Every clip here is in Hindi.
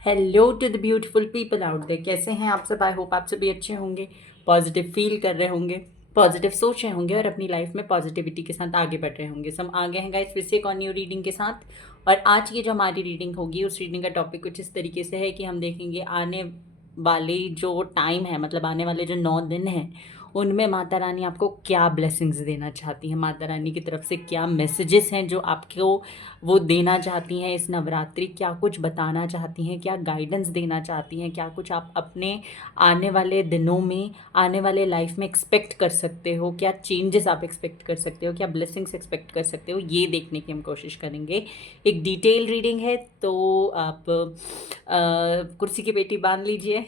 Hello to the beautiful people out there. कैसे हैं आप सब? आई होप आप सभी अच्छे होंगे, पॉजिटिव फील कर रहे होंगे, पॉजिटिव सोच रहे होंगे और अपनी लाइफ में पॉजिटिविटी के साथ आगे बढ़ रहे होंगे। सब आगे हैं गाइस फिर से एक और न्यू रीडिंग के साथ। और आज की जो हमारी रीडिंग होगी उस रीडिंग का टॉपिक कुछ इस तरीके से है कि हम देखेंगे आने वाले जो टाइम है, मतलब आने वाले जो 9 दिन हैं, उनमें माता रानी आपको क्या ब्लेसिंग्स देना चाहती हैं, माता रानी की तरफ से क्या मैसेजेस हैं जो आपको वो देना चाहती हैं इस नवरात्रि, क्या कुछ बताना चाहती हैं, क्या गाइडेंस देना चाहती हैं, क्या कुछ आप अपने आने वाले दिनों में, आने वाले लाइफ में एक्सपेक्ट कर सकते हो, क्या चेंजेस आप एक्सपेक्ट कर सकते हो, क्या ब्लेसिंग्स एक्सपेक्ट कर सकते हो, ये देखने की हम कोशिश करेंगे। एक डिटेल रीडिंग है तो आप कुर्सी की पेटी बांध लीजिए।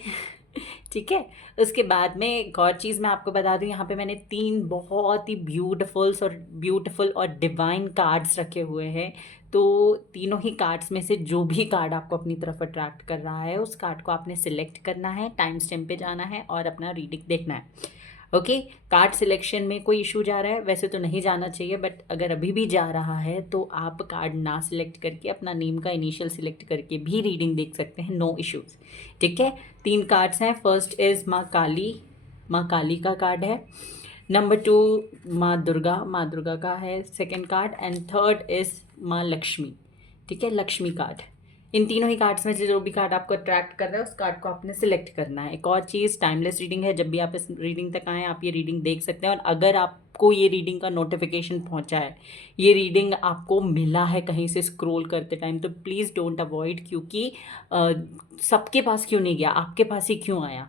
ठीक है। उसके बाद में एक और चीज़ मैं आपको बता दूं, यहाँ पे मैंने 3 बहुत ही ब्यूटीफुल और डिवाइन कार्ड्स रखे हुए हैं। तो तीनों ही कार्ड्स में से जो भी कार्ड आपको अपनी तरफ अट्रैक्ट कर रहा है उस कार्ड को आपने सिलेक्ट करना है, टाइम स्टैम्प पे जाना है और अपना रीडिंग देखना है। ओके। कार्ड सिलेक्शन में कोई इशू जा रहा है, वैसे तो नहीं जाना चाहिए, बट अगर अभी भी जा रहा है तो आप कार्ड ना सिलेक्ट करके अपना नेम का इनिशियल सिलेक्ट करके भी रीडिंग देख सकते हैं, नो इश्यूज। ठीक है। 3 कार्ड्स हैं। फर्स्ट इज माँ काली, माँ काली का कार्ड है। नंबर 2 माँ दुर्गा का है second card. And third is माँ लक्ष्मी। ठीक है, लक्ष्मी कार्ड। इन तीनों ही कार्ड्स में से जो भी कार्ड आपको अट्रैक्ट कर रहा है उस कार्ड को आपने सिलेक्ट करना है। एक और चीज़, टाइमलेस रीडिंग है, जब भी आप इस रीडिंग तक आएँ आप ये रीडिंग देख सकते हैं। और अगर आपको ये रीडिंग का नोटिफिकेशन पहुंचा है, ये रीडिंग आपको मिला है कहीं से स्क्रॉल करते टाइम, तो प्लीज़ डोंट अवॉइड, क्योंकि सबके पास क्यों नहीं गया, आपके पास ही क्यों आया।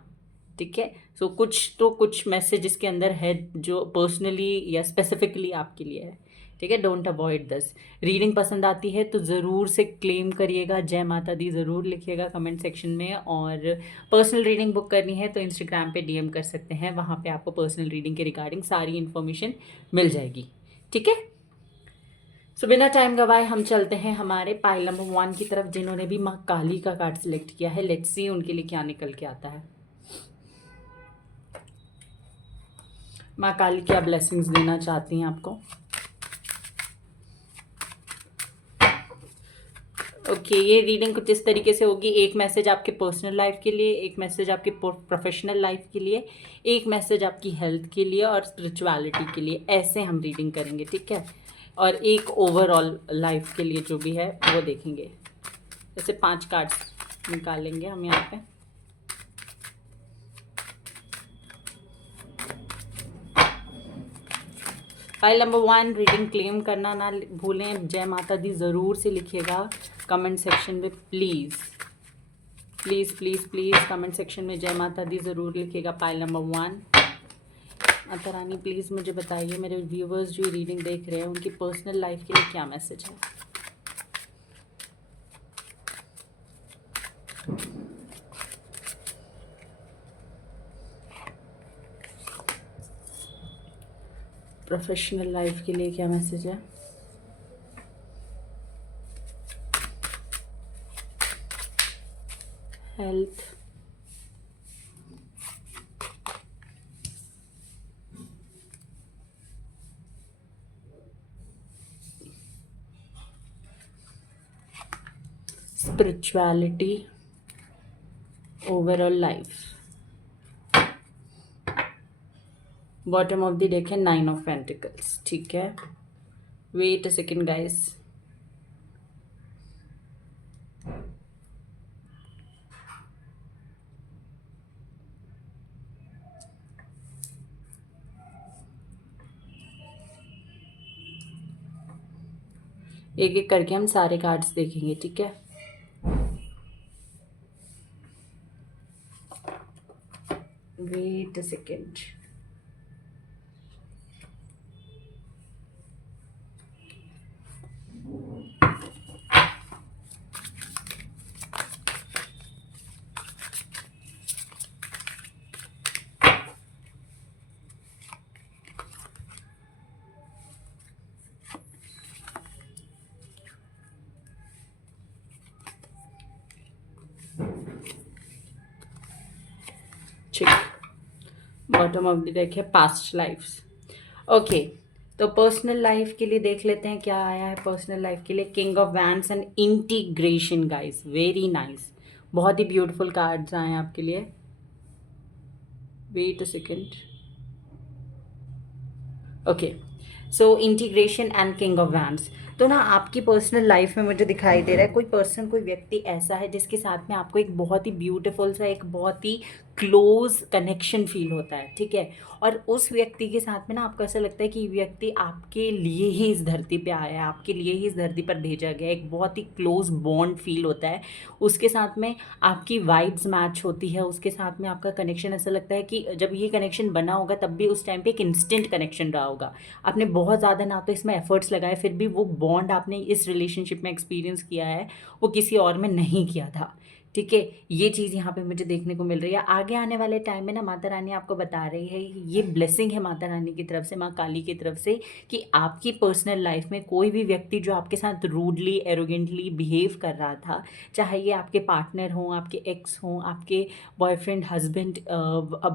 ठीक है। सो कुछ मैसेज इसके अंदर है जो पर्सनली या स्पेसिफिकली आपके लिए है। ठीक है, डोंट अवॉइड दिस। रीडिंग पसंद आती है तो ज़रूर से क्लेम करिएगा, जय माता दी ज़रूर लिखिएगा कमेंट सेक्शन में। और पर्सनल रीडिंग बुक करनी है तो इंस्टाग्राम पे डीएम कर सकते हैं, वहाँ पे आपको पर्सनल रीडिंग के रिगार्डिंग सारी इन्फॉर्मेशन मिल जाएगी। ठीक है। सो बिना टाइम गवाए हम चलते हैं हमारे पाइल नंबर 1 की तरफ, जिन्होंने भी माँ काली का कार्ड सिलेक्ट किया है। लेट्स सी उनके लिए क्या निकल के आता है। माँ काली क्या ब्लेसिंग्स देना चाहती हैं आपको। ओके, ये रीडिंग कुछ इस तरीके से होगी। एक मैसेज आपके पर्सनल लाइफ के लिए, एक मैसेज आपके प्रोफेशनल लाइफ के लिए, एक मैसेज आपकी हेल्थ के लिए और स्पिरिचुअलिटी के लिए, ऐसे हम रीडिंग करेंगे। ठीक है। और एक ओवरऑल लाइफ के लिए जो भी है वो देखेंगे। जैसे 5 कार्ड्स निकालेंगे हम यहाँ पे। फाइल नंबर 1 रीडिंग क्लेम करना ना भूलें, जय माता दी ज़रूर से लिखिएगा कमेंट सेक्शन में please please please please. Comment section में जय माता दी ज़रूर लिखिएगा। File number 1। Mata Rani please मुझे बताइए, मेरे व्यूवर्स जो रीडिंग देख रहे हैं उनकी पर्सनल लाइफ के लिए क्या मैसेज है। प्रोफेशनल लाइफ के लिए क्या मैसेज है। Health, spirituality, overall life. Bottom of the deck है 9 ऑफ पेंटिकल्स। ठीक है, वेट अ सेकेंड गाइस। एक एक करके हम सारे कार्ड्स देखेंगे। ठीक है। Wait a second. ठीक, बॉटम ऑफ द डेक है पास्ट लाइफ्स। ओके, तो पर्सनल लाइफ के लिए देख लेते हैं क्या आया है पर्सनल लाइफ के लिए। King of wands and integration guys, very nice. बहुत ही ब्यूटीफुल कार्ड्स आए हैं आपके लिए। Wait a second. Okay, so integration and king of wands. तो ना आपकी पर्सनल लाइफ में मुझे दिखाई दे रहा है कोई पर्सन, कोई व्यक्ति ऐसा है जिसके साथ में आपको एक बहुत ही ब्यूटीफुल सा, एक बहुत ही क्लोज कनेक्शन फील होता है, ठीक है। और उस व्यक्ति के साथ में ना आपको ऐसा लगता है कि ये व्यक्ति आपके लिए ही इस धरती पे आया है, आपके लिए ही इस धरती पर भेजा गया है, एक बहुत ही क्लोज बॉन्ड फील होता है उसके साथ में। आपकी वाइब्स मैच होती है उसके साथ में, आपका कनेक्शन ऐसा लगता है कि जब ये कनेक्शन बना होगा तब भी उस टाइम पे एक इंस्टेंट कनेक्शन रहा होगा। आपने बहुत ज़्यादा ना तो इसमें एफर्ट्स लगाए, फिर भी वो बॉन्ड आपने इस रिलेशनशिप में एक्सपीरियंस किया है, वो किसी और में नहीं किया था, ठीक है। ये चीज़ यहाँ पे मुझे देखने को मिल रही है। आगे आने वाले टाइम में ना माता रानी आपको बता रही है, ये ब्लेसिंग है माता रानी की तरफ से, माँ काली की तरफ से, कि आपकी पर्सनल लाइफ में कोई भी व्यक्ति जो आपके साथ रूडली, एरोगेंटली बिहेव कर रहा था, चाहे ये आपके पार्टनर हों, आपके एक्स हों, आपके बॉयफ्रेंड, हस्बैंड,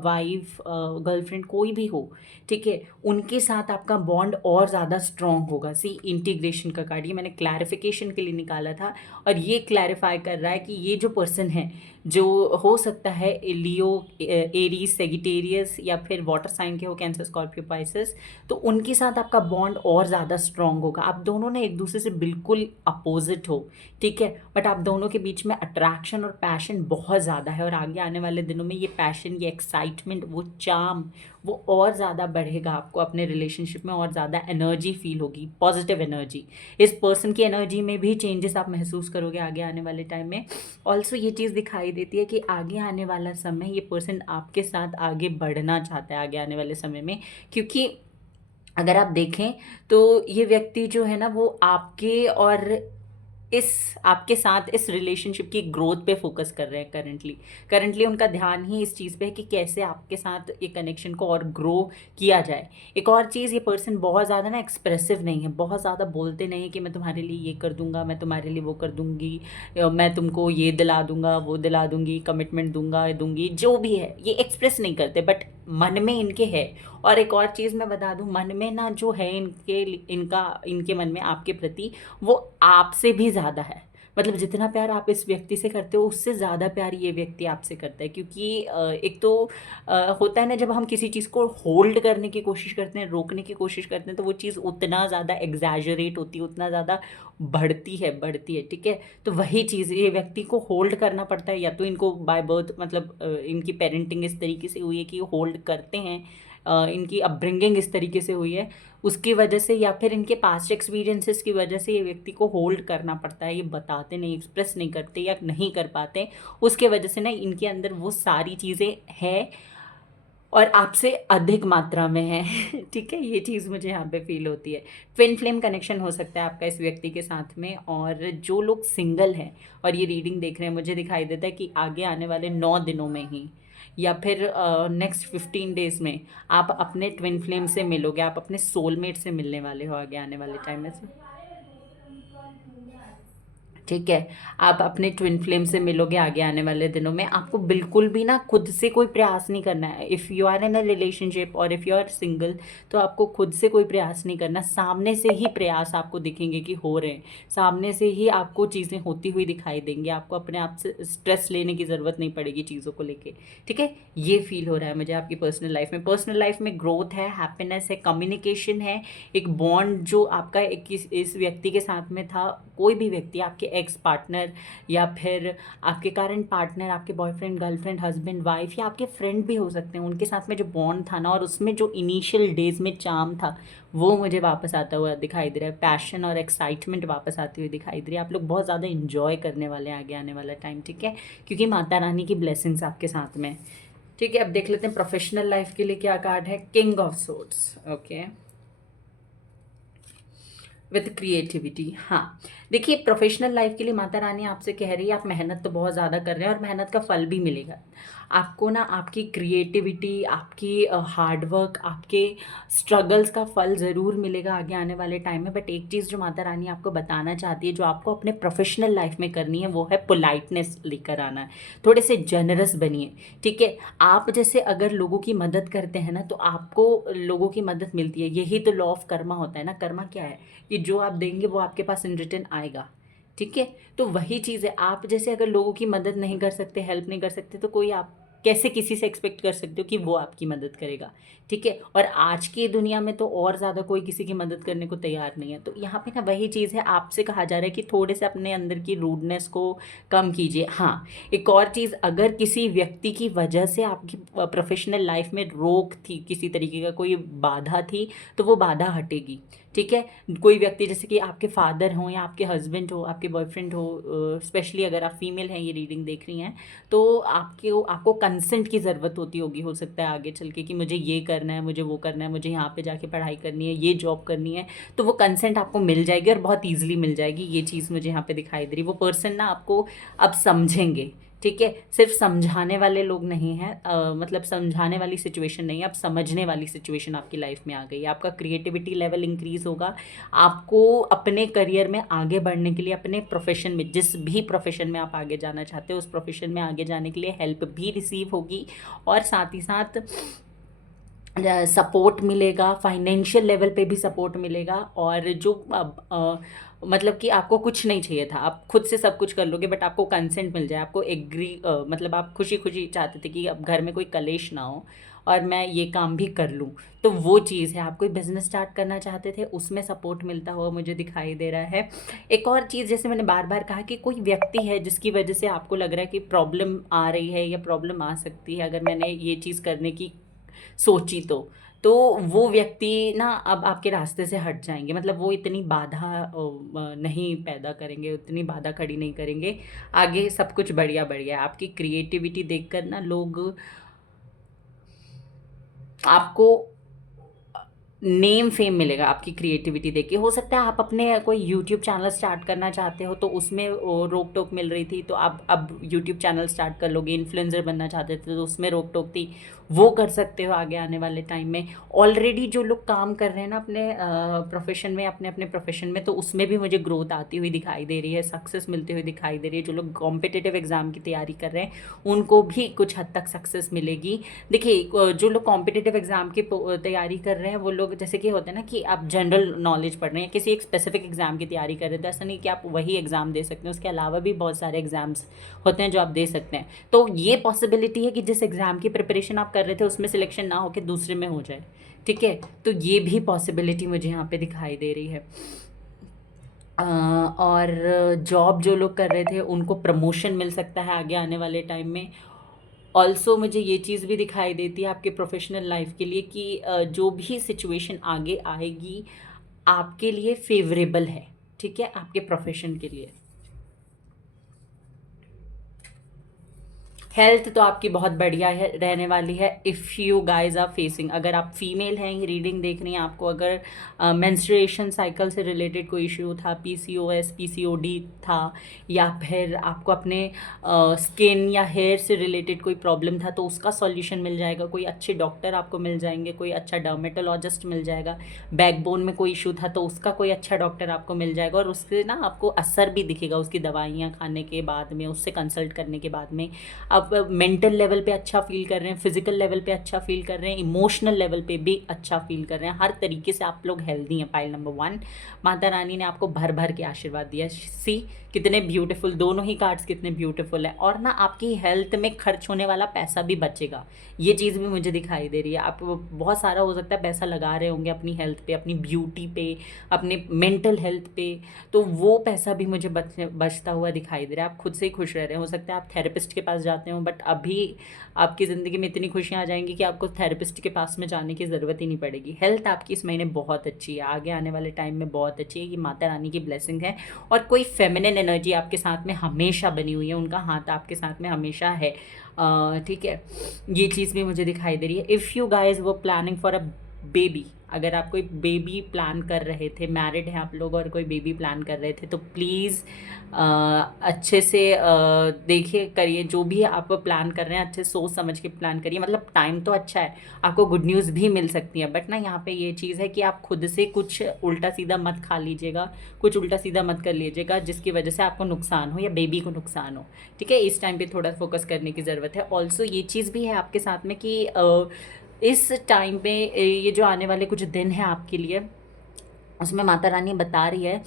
वाइफ, गर्लफ्रेंड, कोई भी हो, ठीक है, उनके साथ आपका बॉन्ड और ज़्यादा स्ट्रॉन्ग होगा। सी इंटीग्रेशन का कार्ड ये मैंने क्लैरिफिकेशन के लिए निकाला था, और ये क्लैरिफाई कर रहा है कि ये जो पर्सन है, जो हो सकता है लियो, एरीज, सेगिटेरियस, या फिर वाटर साइन के हो, कैंसर, स्कॉर्पियो, पाइसेस, तो उनके साथ आपका बॉन्ड और ज़्यादा स्ट्रॉन्ग होगा। आप दोनों ने एक दूसरे से बिल्कुल अपोजिट हो, ठीक है, बट आप दोनों के बीच में अट्रैक्शन और पैशन बहुत ज़्यादा है, और आगे आने वाले दिनों में ये पैशन, ये एक्साइटमेंट, वो चार्म, वो और ज़्यादा बढ़ेगा। आपको अपने रिलेशनशिप में और ज़्यादा एनर्जी फील होगी, पॉजिटिव एनर्जी। इस पर्सन की एनर्जी में भी चेंजेस आप महसूस करोगे आगे आने वाले टाइम में। ऑल्सो ये चीज़ दिखाई देती है कि आगे आने वाला समय ये पर्सन आपके साथ आगे बढ़ना चाहता है आगे आने वाले समय में, क्योंकि अगर आप देखें तो ये व्यक्ति जो है ना, वो आपके और इस आपके साथ इस रिलेशनशिप की ग्रोथ पे फोकस कर रहे हैं करंटली उनका ध्यान ही इस चीज़ पे है कि कैसे आपके साथ ये कनेक्शन को और ग्रो किया जाए। एक और चीज़, ये पर्सन बहुत ज़्यादा ना एक्सप्रेसिव नहीं है, बहुत ज़्यादा बोलते नहीं है कि मैं तुम्हारे लिए ये कर दूंगा, मैं तुम्हारे लिए वो कर दूंगी, मैं तुमको ये दिला दूंगा, वो दिला दूंगी, कमिटमेंट दूंगा, दूंगी, जो भी है ये एक्सप्रेस नहीं करते, बट मन में इनके है। और एक और चीज़ मैं बता दूं, मन में ना जो है इनके मन में आपके प्रति, वो आपसे भी ज़्यादा है। मतलब जितना प्यार आप इस व्यक्ति से करते हो, उससे ज़्यादा प्यार ये व्यक्ति आपसे करता है, क्योंकि एक तो होता है ना, जब हम किसी चीज़ को होल्ड करने की कोशिश करते हैं, रोकने की कोशिश करते हैं, तो वो चीज़ उतना ज़्यादा एग्जैजरेट होती है, उतना ज़्यादा बढ़ती है, ठीक है। तो वही चीज़ ये व्यक्ति को होल्ड करना पड़ता है, या तो इनको बाय बर्थ, मतलब इनकी पेरेंटिंग इस तरीके से हुई है कि होल्ड करते हैं, इनकी अपब्रिंगिंग इस तरीके से हुई है, उसकी वजह से, या फिर इनके पास्ट एक्सपीरियंसेस की वजह से ये व्यक्ति को होल्ड करना पड़ता है। ये बताते नहीं, एक्सप्रेस नहीं करते या नहीं कर पाते, उसके वजह से ना इनके अंदर वो सारी चीज़ें हैं और आपसे अधिक मात्रा में है ठीक है, ये चीज़ मुझे यहाँ पे फील होती है। ट्विन फ्लेम कनेक्शन हो सकता है आपका इस व्यक्ति के साथ में। और जो लोग सिंगल हैं और ये रीडिंग देख रहे हैं, मुझे दिखाई देता है कि आगे आने वाले 9 दिनों में ही, या फिर नेक्स्ट 15 डेज में आप अपने ट्विन फ्लेम से मिलोगे, आप अपने सोलमेट से मिलने वाले हो आगे आने वाले टाइम में से, ठीक है। आप अपने ट्विन फ्लेम से मिलोगे आगे आने वाले दिनों में। आपको बिल्कुल भी ना खुद से कोई प्रयास नहीं करना है। If you are in a relationship और इफ़ यू आर सिंगल, तो आपको खुद से कोई प्रयास नहीं करना, सामने से ही प्रयास आपको दिखेंगे कि हो रहे हैं, सामने से ही आपको चीज़ें होती हुई दिखाई देंगी। आपको अपने आप से स्ट्रेस लेने की ज़रूरत नहीं पड़ेगी चीज़ों को लेके, ठीक है। ये फील हो रहा है मुझे आपकी पर्सनल लाइफ में ग्रोथ है, हैप्पीनेस है, कम्युनिकेशन है, एक बॉन्ड जो आपका एक इस व्यक्ति के साथ में था। कोई भी व्यक्ति, आपके एक्स पार्टनर, या फिर आपके करंट पार्टनर, आपके बॉयफ्रेंड, गर्लफ्रेंड, हस्बैंड, वाइफ, या आपके फ्रेंड भी हो सकते हैं, उनके साथ में जो बॉन्ड था ना, और उसमें जो इनिशियल डेज में चार्म था, वो मुझे वापस आता हुआ दिखाई दे रहा है। पैशन और एक्साइटमेंट वापस आती हुई दिखाई दे रही है। आप लोग बहुत ज़्यादा इंजॉय करने वाले हैं आगे आने वाला टाइम, ठीक है, क्योंकि माता रानी की ब्लेसिंग्स आपके साथ में, ठीक है। अब देख लेते हैं प्रोफेशनल लाइफ के लिए क्या कार्ड है। King of swords, okay, with creativity. हाँ, देखिए प्रोफेशनल लाइफ के लिए माता रानी आपसे कह रही है, आप मेहनत तो बहुत ज़्यादा कर रहे हैं और मेहनत का फल भी मिलेगा आपको ना। आपकी क्रिएटिविटी, आपकी हार्डवर्क, आपके स्ट्रगल्स का फल ज़रूर मिलेगा आगे आने वाले टाइम में। बट एक चीज़ जो माता रानी आपको बताना चाहती है, जो आपको अपने प्रोफेशनल लाइफ में करनी है, वो है पोलाइटनेस लेकर आना है। थोड़े से जनरस बनिए, ठीक है। आप जैसे अगर लोगों की मदद करते हैं ना, तो आपको लोगों की मदद मिलती है। यही तो लॉ ऑफ कर्मा होता है ना। कर्मा क्या है कि जो आप देंगे वो आपके पास इन रिटर्न आएगा, ठीक है। तो वही चीज़ है, आप जैसे अगर लोगों की मदद नहीं कर सकते, हेल्प नहीं कर सकते, तो कोई आप कैसे किसी से एक्सपेक्ट कर सकते हो कि वो आपकी मदद करेगा। ठीक है। और आज की दुनिया में तो और ज़्यादा कोई किसी की मदद करने को तैयार नहीं है। तो यहाँ पे ना वही चीज़ है, आपसे कहा जा रहा है कि थोड़े से अपने अंदर की रूडनेस को कम कीजिए। हाँ, एक और चीज़, अगर किसी व्यक्ति की वजह से आपकी प्रोफेशनल लाइफ में रोक थी, किसी तरीके का कोई बाधा थी, तो वो बाधा हटेगी। ठीक है। कोई व्यक्ति जैसे कि आपके फादर हों या आपके हस्बैंड हो, आपके बॉयफ्रेंड हो, स्पेशली अगर आप फीमेल हैं ये रीडिंग देख रही हैं, तो आपको कंसेंट की ज़रूरत होती होगी, हो सकता है आगे चल के, कि मुझे ये करना है, मुझे वो करना है, मुझे यहाँ पे जाके पढ़ाई करनी है, ये जॉब करनी है। तो वो कंसेंट आपको मिल जाएगी और बहुत ईजिली मिल जाएगी। ये चीज़ मुझे यहाँ पे दिखाई दे रही। वो पर्सन ना आपको अब समझेंगे। ठीक है। सिर्फ समझाने वाले लोग नहीं हैं, मतलब समझाने वाली सिचुएशन नहीं है, अब समझने वाली सिचुएशन आपकी लाइफ में आ गई है। आपका क्रिएटिविटी लेवल इंक्रीज होगा। आपको अपने करियर में आगे बढ़ने के लिए, अपने प्रोफेशन में, जिस भी प्रोफेशन में आप आगे जाना चाहते हो, उस प्रोफेशन में आगे जाने के लिए हेल्प भी रिसीव होगी। और साथ ही साथ सपोर्ट मिलेगा, फाइनेंशियल लेवल पे भी सपोर्ट मिलेगा। और जो मतलब कि आपको कुछ नहीं चाहिए था, आप खुद से सब कुछ कर लोगे, बट आपको कंसेंट मिल जाए, आपको एग्री, मतलब आप खुशी खुशी चाहते थे कि अब घर में कोई कलेश ना हो और मैं ये काम भी कर लूँ। तो वो चीज़ है, आप कोई बिजनेस स्टार्ट करना चाहते थे, उसमें सपोर्ट मिलता हुआ मुझे दिखाई दे रहा है। एक और चीज़, जैसे मैंने बार बार कहा कि कोई व्यक्ति है जिसकी वजह से आपको लग रहा है कि प्रॉब्लम आ रही है या प्रॉब्लम आ सकती है अगर मैंने ये चीज़ करने की सोची तो वो व्यक्ति ना अब आपके रास्ते से हट जाएंगे, मतलब वो इतनी बाधा नहीं पैदा करेंगे, उतनी बाधा खड़ी नहीं करेंगे। आगे सब कुछ बढ़िया बढ़िया। आपकी क्रिएटिविटी देखकर ना लोग आपको नेम फेम मिलेगा आपकी क्रिएटिविटी देख के। हो सकता है आप अपने कोई यूट्यूब चैनल स्टार्ट करना चाहते हो, तो उसमें रोक टोक मिल रही थी, तो आप अब यूट्यूब चैनल स्टार्ट कर लोगे। इन्फ्लुएंसर बनना चाहते थे तो उसमें रोक टोक थी, वो कर सकते हो आगे आने वाले टाइम में। ऑलरेडी जो लोग काम कर रहे हैं ना अपने प्रोफेशन में, अपने अपने प्रोफेशन में, तो उसमें भी मुझे ग्रोथ आती हुई दिखाई दे रही है, सक्सेस मिलती हुई दिखाई दे रही है। जो लोग कॉम्पिटिटिव एग्ज़ाम की तैयारी कर रहे हैं उनको भी कुछ हद तक सक्सेस मिलेगी। देखिए, जो लोग कॉम्पिटिटिव एग्ज़ाम की तैयारी कर रहे हैं, वो लोग जैसे कि होता है ना कि आप जनरल नॉलेज पढ़ रहे हैं, किसी एक स्पेसिफिक एग्ज़ाम की तैयारी कर रहे हैं, तो ऐसा नहीं कि आप वही एग्ज़ाम दे सकते हैं, उसके अलावा भी बहुत सारे एग्ज़ाम्स होते हैं जो आप दे सकते हैं। तो ये पॉसिबिलिटी है कि जिस एग्ज़ाम की प्रिपरेशन आप कर रहे थे उसमें सिलेक्शन ना होकर दूसरे में हो जाए। ठीक है। तो ये भी पॉसिबिलिटी मुझे यहाँ पे दिखाई दे रही है। और जॉब जो लोग कर रहे थे उनको प्रमोशन मिल सकता है आगे आने वाले टाइम में। ऑल्सो मुझे ये चीज़ भी दिखाई देती है आपके प्रोफेशनल लाइफ के लिए कि जो भी सिचुएशन आगे आएगी आपके लिए फेवरेबल है। ठीक है, आपके प्रोफेशन के लिए। हेल्थ तो आपकी बहुत बढ़िया है, रहने वाली है। If you guys are facing, अगर आप फीमेल हैं, ये रीडिंग देख रही हैं, आपको अगर मेंस्ट्रुएशन साइकिल से रिलेटेड कोई इशू था, पीसीओएस पीसीओडी था, या फिर आपको अपने स्किन या हेयर से रिलेटेड कोई प्रॉब्लम था, तो उसका सॉल्यूशन मिल जाएगा। कोई अच्छे डॉक्टर आपको मिल जाएंगे, कोई अच्छा डर्मेटोलॉजिस्ट मिल जाएगा। बैकबोन में कोई इशू था तो उसका कोई अच्छा डॉक्टर आपको मिल जाएगा, और उससे ना आपको असर भी दिखेगा उसकी दवाइयाँ खाने के बाद में, उससे कंसल्ट करने के बाद में। आप मेंटल लेवल पे अच्छा फील कर रहे हैं, फिजिकल लेवल पे अच्छा फील कर रहे हैं, इमोशनल लेवल पे भी अच्छा फील कर रहे हैं, हर तरीके से आप लोग हेल्दी हैं। पाइल नंबर 1, माता रानी ने आपको भर भर के आशीर्वाद दिया। सी कितने ब्यूटीफुल, दोनों ही कार्ड्स कितने ब्यूटीफुल है। और ना आपकी हेल्थ में खर्च होने वाला पैसा भी बचेगा, ये चीज़ भी मुझे दिखाई दे रही है। आप बहुत सारा हो सकता है पैसा लगा रहे होंगे अपनी हेल्थ पे, अपनी ब्यूटी पे, अपने मेंटल हेल्थ पे, तो वो पैसा भी मुझे बचता हुआ दिखाई दे रहा है। आप खुद से ही खुश रह रहे हैं। हो सकता है आप थेरेपिस्ट के पास जाते हो, बट अभी आपकी ज़िंदगी में इतनी खुशियाँ आ जाएंगी कि आपको थेरेपिस्ट के पास में जाने की ज़रूरत ही नहीं पड़ेगी। हेल्थ आपकी इस महीने बहुत अच्छी है, आगे आने वाले टाइम में बहुत अच्छी है। ये माता रानी की ब्लेसिंग है। और कोई फेमिनिन एनर्जी आपके साथ में हमेशा बनी हुई है, उनका हाथ आपके साथ में हमेशा है। ठीक है, ये चीज़ भी मुझे दिखाई दे रही है। इफ़ यू गाइज वो प्लानिंग फॉर अ बेबी, अगर आप कोई बेबी प्लान कर रहे थे, मैरिड हैं आप लोग और कोई बेबी प्लान कर रहे थे, तो प्लीज़ अच्छे से देखिए, करिए। जो भी आप प्लान कर रहे हैं अच्छे सोच समझ के प्लान करिए। मतलब टाइम तो अच्छा है, आपको गुड न्यूज़ भी मिल सकती है, बट ना यहाँ पे ये चीज़ है कि आप खुद से कुछ उल्टा सीधा मत खा लीजिएगा, कुछ उल्टा सीधा मत कर लीजिएगा जिसकी वजह से आपको नुकसान हो या बेबी को नुकसान हो। ठीक है, इस टाइम पे थोड़ा फोकस करने की ज़रूरत है। ऑल्सो ये चीज़ भी है आपके साथ में कि इस टाइम पे ये जो आने वाले कुछ दिन हैं आपके लिए, उसमें माता रानी बता रही है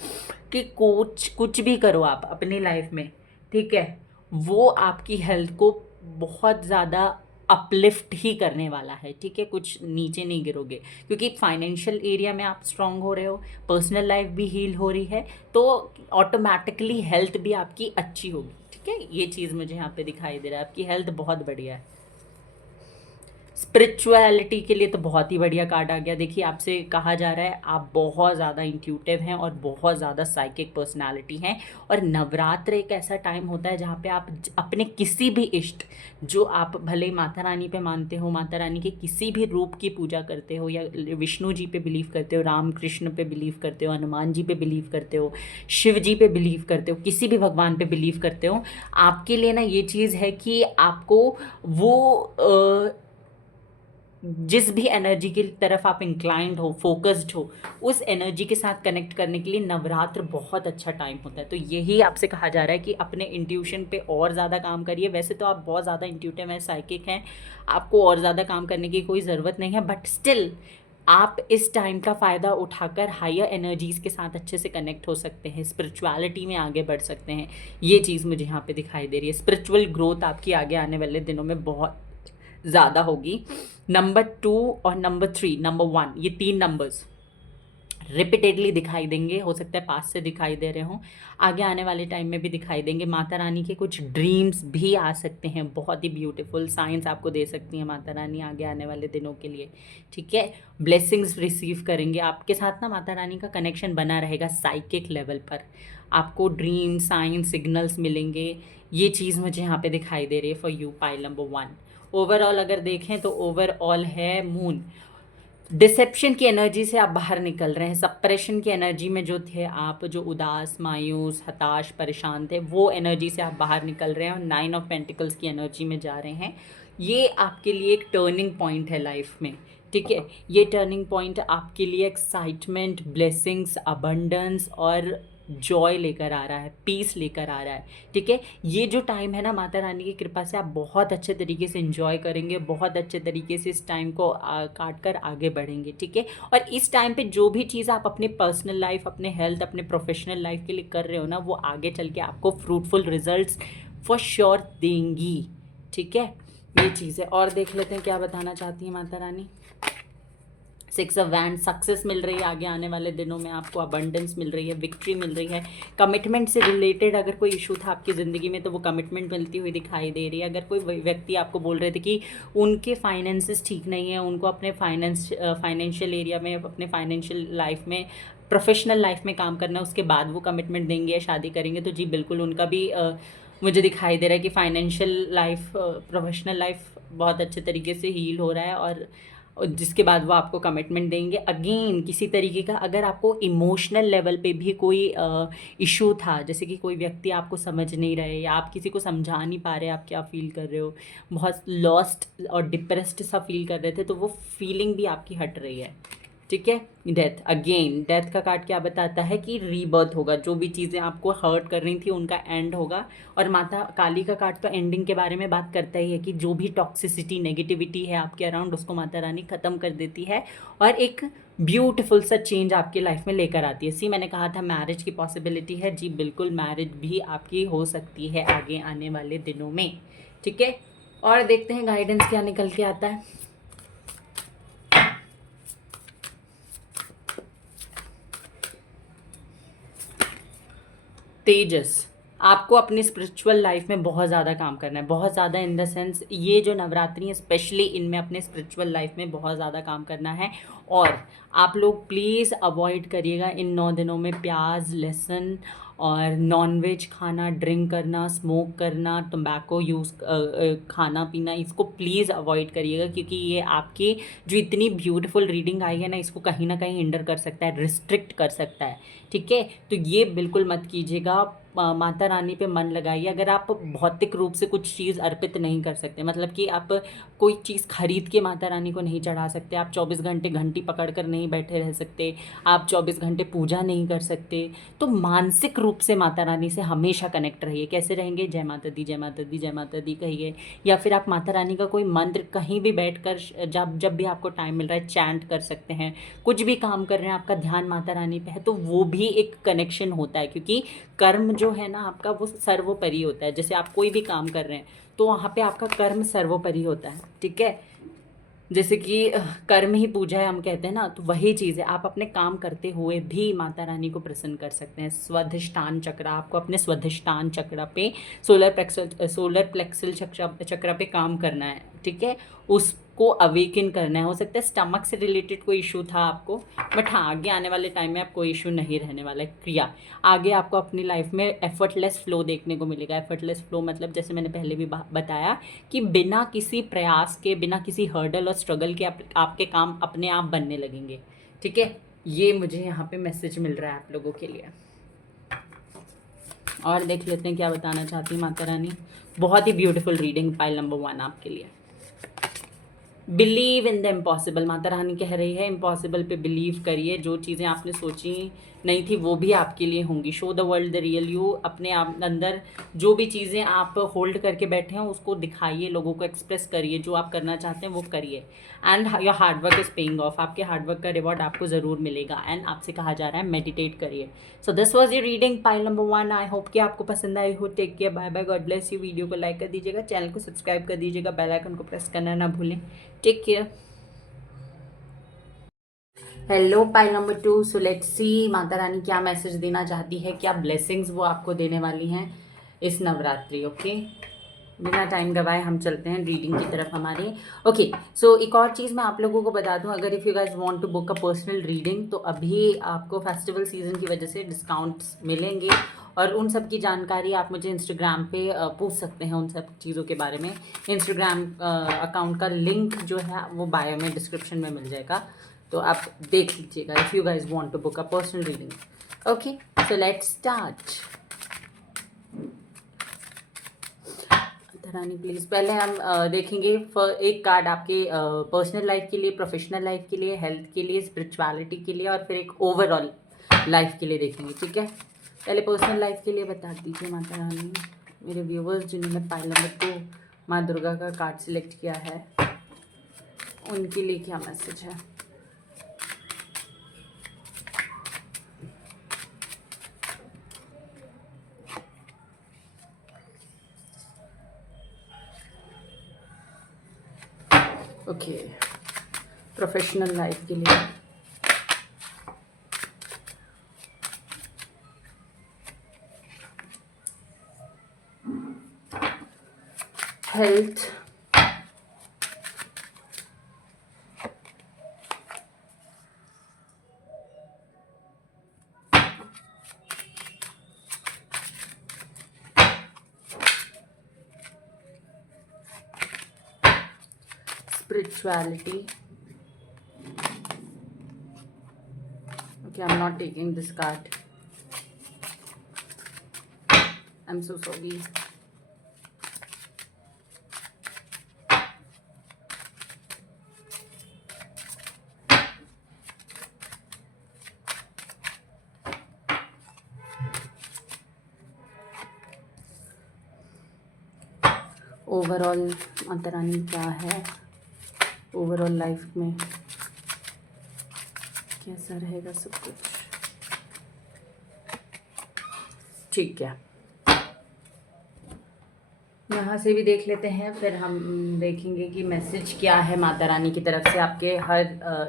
कि कुछ भी करो आप अपनी लाइफ में, ठीक है, वो आपकी हेल्थ को बहुत ज़्यादा अपलिफ्ट ही करने वाला है, ठीक है, कुछ नीचे नहीं गिरोगे, क्योंकि फाइनेंशियल एरिया में आप स्ट्रांग हो रहे हो, पर्सनल लाइफ भी हील हो रही है, तो ऑटोमेटिकली हेल्थ भी आपकी अच्छी होगी, ठीक है। ये चीज़ मुझे यहाँ पे दिखाई दे रहा है, आपकी हेल्थ बहुत बढ़िया है। स्पिरिचुअलिटी के लिए तो बहुत ही बढ़िया कार्ड आ गया। देखिए, आपसे कहा जा रहा है आप बहुत ज़्यादा इंट्यूटिव हैं और बहुत ज़्यादा साइकिक पर्सनालिटी हैं, और नवरात्र एक ऐसा टाइम होता है जहाँ पे आप अपने किसी भी इष्ट, जो आप भले ही माता रानी पे मानते हो, माता रानी के किसी भी रूप की पूजा करते हो, या विष्णु जी पे बिलीव करते हो, राम कृष्ण पे बिलीव करते हो, हनुमान जी पे बिलीव करते हो, शिव जी पे बिलीव करते हो, किसी भी भगवान पे बिलीव करते हो, आपके लिए ना ये चीज़ है कि आपको वो जिस भी एनर्जी की तरफ आप इंक्लाइंड हो, फोकस्ड हो, उस एनर्जी के साथ कनेक्ट करने के लिए नवरात्र बहुत अच्छा टाइम होता है। तो यही आपसे कहा जा रहा है कि अपने इंट्यूशन पे और ज़्यादा काम करिए। वैसे तो आप बहुत ज़्यादा इंट्यूटिव हैं, साइकिक हैं, आपको और ज़्यादा काम करने की कोई ज़रूरत नहीं है, बट स्टिल आप इस टाइम का फ़ायदा उठाकर हायर एनर्जीज़ के साथ अच्छे से कनेक्ट हो सकते हैं, स्पिरिचुअलिटी में आगे बढ़ सकते हैं। ये चीज़ मुझे यहाँ पे दिखाई दे रही है। स्पिरिचुअल ग्रोथ आपकी आगे आने वाले दिनों में बहुत ज़्यादा होगी। नंबर 2 और नंबर 3, नंबर 1, ये 3 नंबर्स रिपीटेडली दिखाई देंगे। हो सकता है पास से दिखाई दे रहे हों, आगे आने वाले टाइम में भी दिखाई देंगे। माता रानी के कुछ ड्रीम्स भी आ सकते हैं, बहुत ही ब्यूटीफुल साइंस आपको दे सकती हैं माता रानी आगे आने वाले दिनों के लिए, ठीक है। ब्लेसिंग्स रिसीव करेंगे, आपके साथ ना माता रानी का कनेक्शन बना रहेगा साइकिक लेवल पर, आपको ड्रीम साइंस सिग्नल्स मिलेंगे। ये चीज़ मुझे यहाँ पे दिखाई दे रही है for you, pile number 1। Overall अगर देखें तो ओवरऑल है मून, डिसेप्शन की एनर्जी से आप बाहर निकल रहे हैं, सप्रेशन की एनर्जी में जो थे आप, जो उदास, मायूस, हताश, परेशान थे, वो एनर्जी से आप बाहर निकल रहे हैं और 9 ऑफ पेंटिकल्स की एनर्जी में जा रहे हैं। ये आपके लिए एक टर्निंग पॉइंट है लाइफ में, ठीक है। ये टर्निंग पॉइंट आपके लिए एक्साइटमेंट, ब्लेसिंग्स, अबंडेंस और जॉय लेकर आ रहा है, पीस लेकर आ रहा है, ठीक है। ये जो टाइम है ना, माता रानी की कृपा से आप बहुत अच्छे तरीके से एंजॉय करेंगे, बहुत अच्छे तरीके से इस टाइम को काट कर आगे बढ़ेंगे, ठीक है। और इस टाइम पे जो भी चीज़ आप अपने पर्सनल लाइफ, अपने हेल्थ, अपने प्रोफेशनल लाइफ के लिए कर रहे हो ना, वो आगे चल के आपको फ्रूटफुल रिजल्ट्स फॉर श्योर देंगी, ठीक है। ये चीज़ है। और देख लेते हैं क्या बताना चाहती है Mata Rani. 6 of wand, success मिल रही है आगे आने वाले दिनों में आपको, अबंडेंस मिल रही है, विक्ट्री मिल रही है। कमिटमेंट से रिलेटेड अगर कोई इशू था आपकी ज़िंदगी में तो वो कमिटमेंट मिलती हुई दिखाई दे रही है। अगर कोई व्यक्ति आपको बोल रहे थे कि उनके फाइनेंसेस ठीक नहीं है, उनको अपने फाइनेंशियल एरिया में, अपने फाइनेंशियल लाइफ में, प्रोफेशनल लाइफ में काम करना, उसके बाद वो कमिटमेंट देंगे या शादी करेंगे, तो जी बिल्कुल उनका भी मुझे दिखाई दे रहा है कि फाइनेंशियल लाइफ, प्रोफेशनल लाइफ बहुत अच्छे तरीके से हील हो रहा है, और जिसके बाद वो आपको कमिटमेंट देंगे। अगेन किसी तरीके का अगर आपको इमोशनल लेवल पे भी कोई इशू था, जैसे कि कोई व्यक्ति आपको समझ नहीं रहे या आप किसी को समझा नहीं पा रहे, आप क्या फील कर रहे हो, बहुत लॉस्ट और डिप्रेस्ड सा फील कर रहे थे, तो वो फीलिंग भी आपकी हट रही है, ठीक है। डेथ, अगेन डेथ का कार्ड क्या बताता है कि रीबर्थ होगा, जो भी चीज़ें आपको हर्ट कर रही थी उनका एंड होगा। और माता काली का कार्ड तो एंडिंग के बारे में बात करता ही है कि जो भी टॉक्सिसिटी, नेगेटिविटी है आपके अराउंड, उसको माता रानी ख़त्म कर देती है और एक ब्यूटीफुल सा चेंज आपकी लाइफ में लेकर आती है। सी, मैंने कहा था मैरिज की पॉसिबिलिटी है, जी बिल्कुल मैरिज भी आपकी हो सकती है आगे आने वाले दिनों में, ठीक है। और देखते हैं गाइडेंस क्या निकल के आता है। तेजस, आपको अपनी स्पिरिचुअल लाइफ में बहुत ज़्यादा काम करना है, बहुत ज़्यादा इन द सेंस ये जो नवरात्रि है स्पेशली, इनमें अपने स्पिरिचुअल लाइफ में बहुत ज़्यादा काम करना है। और आप लोग प्लीज़ अवॉइड करिएगा इन 9 दिनों में प्याज, लहसुन और नॉनवेज खाना, ड्रिंक करना, स्मोक करना, टोबैको यूज़, खाना पीना, इसको प्लीज़ अवॉइड करिएगा, क्योंकि ये आपकी जो इतनी ब्यूटीफुल रीडिंग आई है ना, इसको कहीं ना कहीं हिंडर कर सकता है, रिस्ट्रिक्ट कर सकता है, ठीक है। तो ये बिल्कुल मत कीजिएगा। माता रानी पे मन लगाइए। अगर आप भौतिक रूप से कुछ चीज़ अर्पित नहीं कर सकते, मतलब कि आप कोई चीज़ खरीद के माता रानी को नहीं चढ़ा सकते, आप 24 घंटे घंटी पकड़ कर नहीं बैठे रह सकते, आप 24 घंटे पूजा नहीं कर सकते, तो मानसिक रूप से माता रानी से हमेशा कनेक्ट रहिए। कैसे रहेंगे? जय माता दी, जय माता दी, जय माता दी कहिए, या फिर आप माता रानी का कोई मंत्र कहीं भी बैठकर जब जब भी आपको टाइम मिल रहा है चैंट कर सकते हैं। कुछ भी काम कर रहे हैं, आपका ध्यान माता रानी पे है, तो वो भी एक कनेक्शन होता है, क्योंकि कर्म जो है ना आपका, वो सर्वोपरि होता है। जैसे आप कोई भी काम कर रहे हैं तो वहाँ पे आपका कर्म सर्वोपरि होता है, ठीक है। जैसे कि कर्म ही पूजा है हम कहते हैं ना, तो वही चीज़ है। आप अपने काम करते हुए भी माता रानी को प्रसन्न कर सकते हैं। स्वाधिष्ठान चक्र, आपको अपने स्वाधिष्ठान चक्र पे, सोलर प्लेक्सल चक्र पे काम करना है, ठीक है। उसको अवेकन करना है। हो सकता है स्टमक से रिलेटेड कोई इशू था आपको, बट हाँ, आगे आने वाले टाइम में आप कोई इशू नहीं रहने वाला है। क्रिया आगे आपको अपनी लाइफ में एफर्टलेस फ्लो देखने को मिलेगा। एफर्टलेस फ्लो मतलब जैसे मैंने पहले भी बताया कि बिना किसी प्रयास के, बिना किसी हर्डल और स्ट्रगल के आपके काम अपने आप बनने लगेंगे, ठीक है। ये मुझे यहाँ पे मैसेज मिल रहा है आप लोगों के लिए। और देख लेते हैं क्या बताना चाहती है माता रानी। बहुत ही ब्यूटीफुल रीडिंग, पाइल नंबर 1 आपके लिए। Believe in the impossible, Mata Rani कह रही है इम्पॉसिबल पे बिलीव करिए। जो चीज़ें आपने सोची नहीं थी वो भी आपके लिए होंगी। Show the world the real you. अपने आप अंदर जो भी चीज़ें आप होल्ड करके बैठे हैं उसको दिखाइए, लोगों को एक्सप्रेस करिए। जो आप करना चाहते हैं वो करिए। And your hard work is paying off. आपके हार्डवर्क का रिवॉर्ड आपको ज़रूर मिलेगा। एंड आपसे कहा जा रहा है मेडिटेट करिए। So this was your reading, pile number 1। I hope कि आपको पसंद आई हो। Take care, bye bye, God bless you. Video को लाइक कर दीजिएगा, चैनल को सब्सक्राइब कर दीजिएगा, बेल आइकन को प्रेस करना ना भूलें। Take care. Hello, pile number 2। So let's see Mata Rani क्या मैसेज देना चाहती है, क्या ब्लेसिंग्स वो आपको देने वाली हैं इस नवरात्रि। ओके, बिना टाइम गवाए हम चलते हैं रीडिंग की तरफ हमारे। ओके, सो एक और चीज़ मैं आप लोगों को बता दूं, अगर if you guys want to book a personal reading तो अभी आपको फेस्टिवल सीजन की वजह से डिस्काउंट्स मिलेंगे, और उन सब की जानकारी आप मुझे इंस्टाग्राम पे पूछ सकते हैं उन सब चीज़ों के बारे में। इंस्टाग्राम अकाउंट का लिंक जो है वो बायो में, डिस्क्रिप्शन में मिल जाएगा, तो आप देख लीजिएगा if you guys want to book a personal reading. Okay, so let's start. Rani please, पहले हम देखेंगे एक कार्ड आपके पर्सनल लाइफ के लिए, प्रोफेशनल लाइफ के लिए, हेल्थ के लिए, स्पिरिचुअलिटी के लिए, और फिर एक ओवरऑल लाइफ के लिए देखेंगे, ठीक है। पहले पर्सनल लाइफ के लिए बता दीजिए माता रानी, मेरे व्यूवर्स जिन्होंने पाइल नंबर 2 माँ दुर्गा का कार्ड सिलेक्ट किया है उनके लिए क्या मैसेज है। ओके, प्रोफेशनल लाइफ के लिए, health, spirituality. Okay, I'm not taking this card. I'm so sorry. Overall माता रानी क्या है, ओवरऑल लाइफ में कैसा रहेगा सब कुछ, ठीक है। यहाँ से भी देख लेते हैं, फिर हम देखेंगे कि मैसेज क्या है माता रानी की तरफ से आपके हर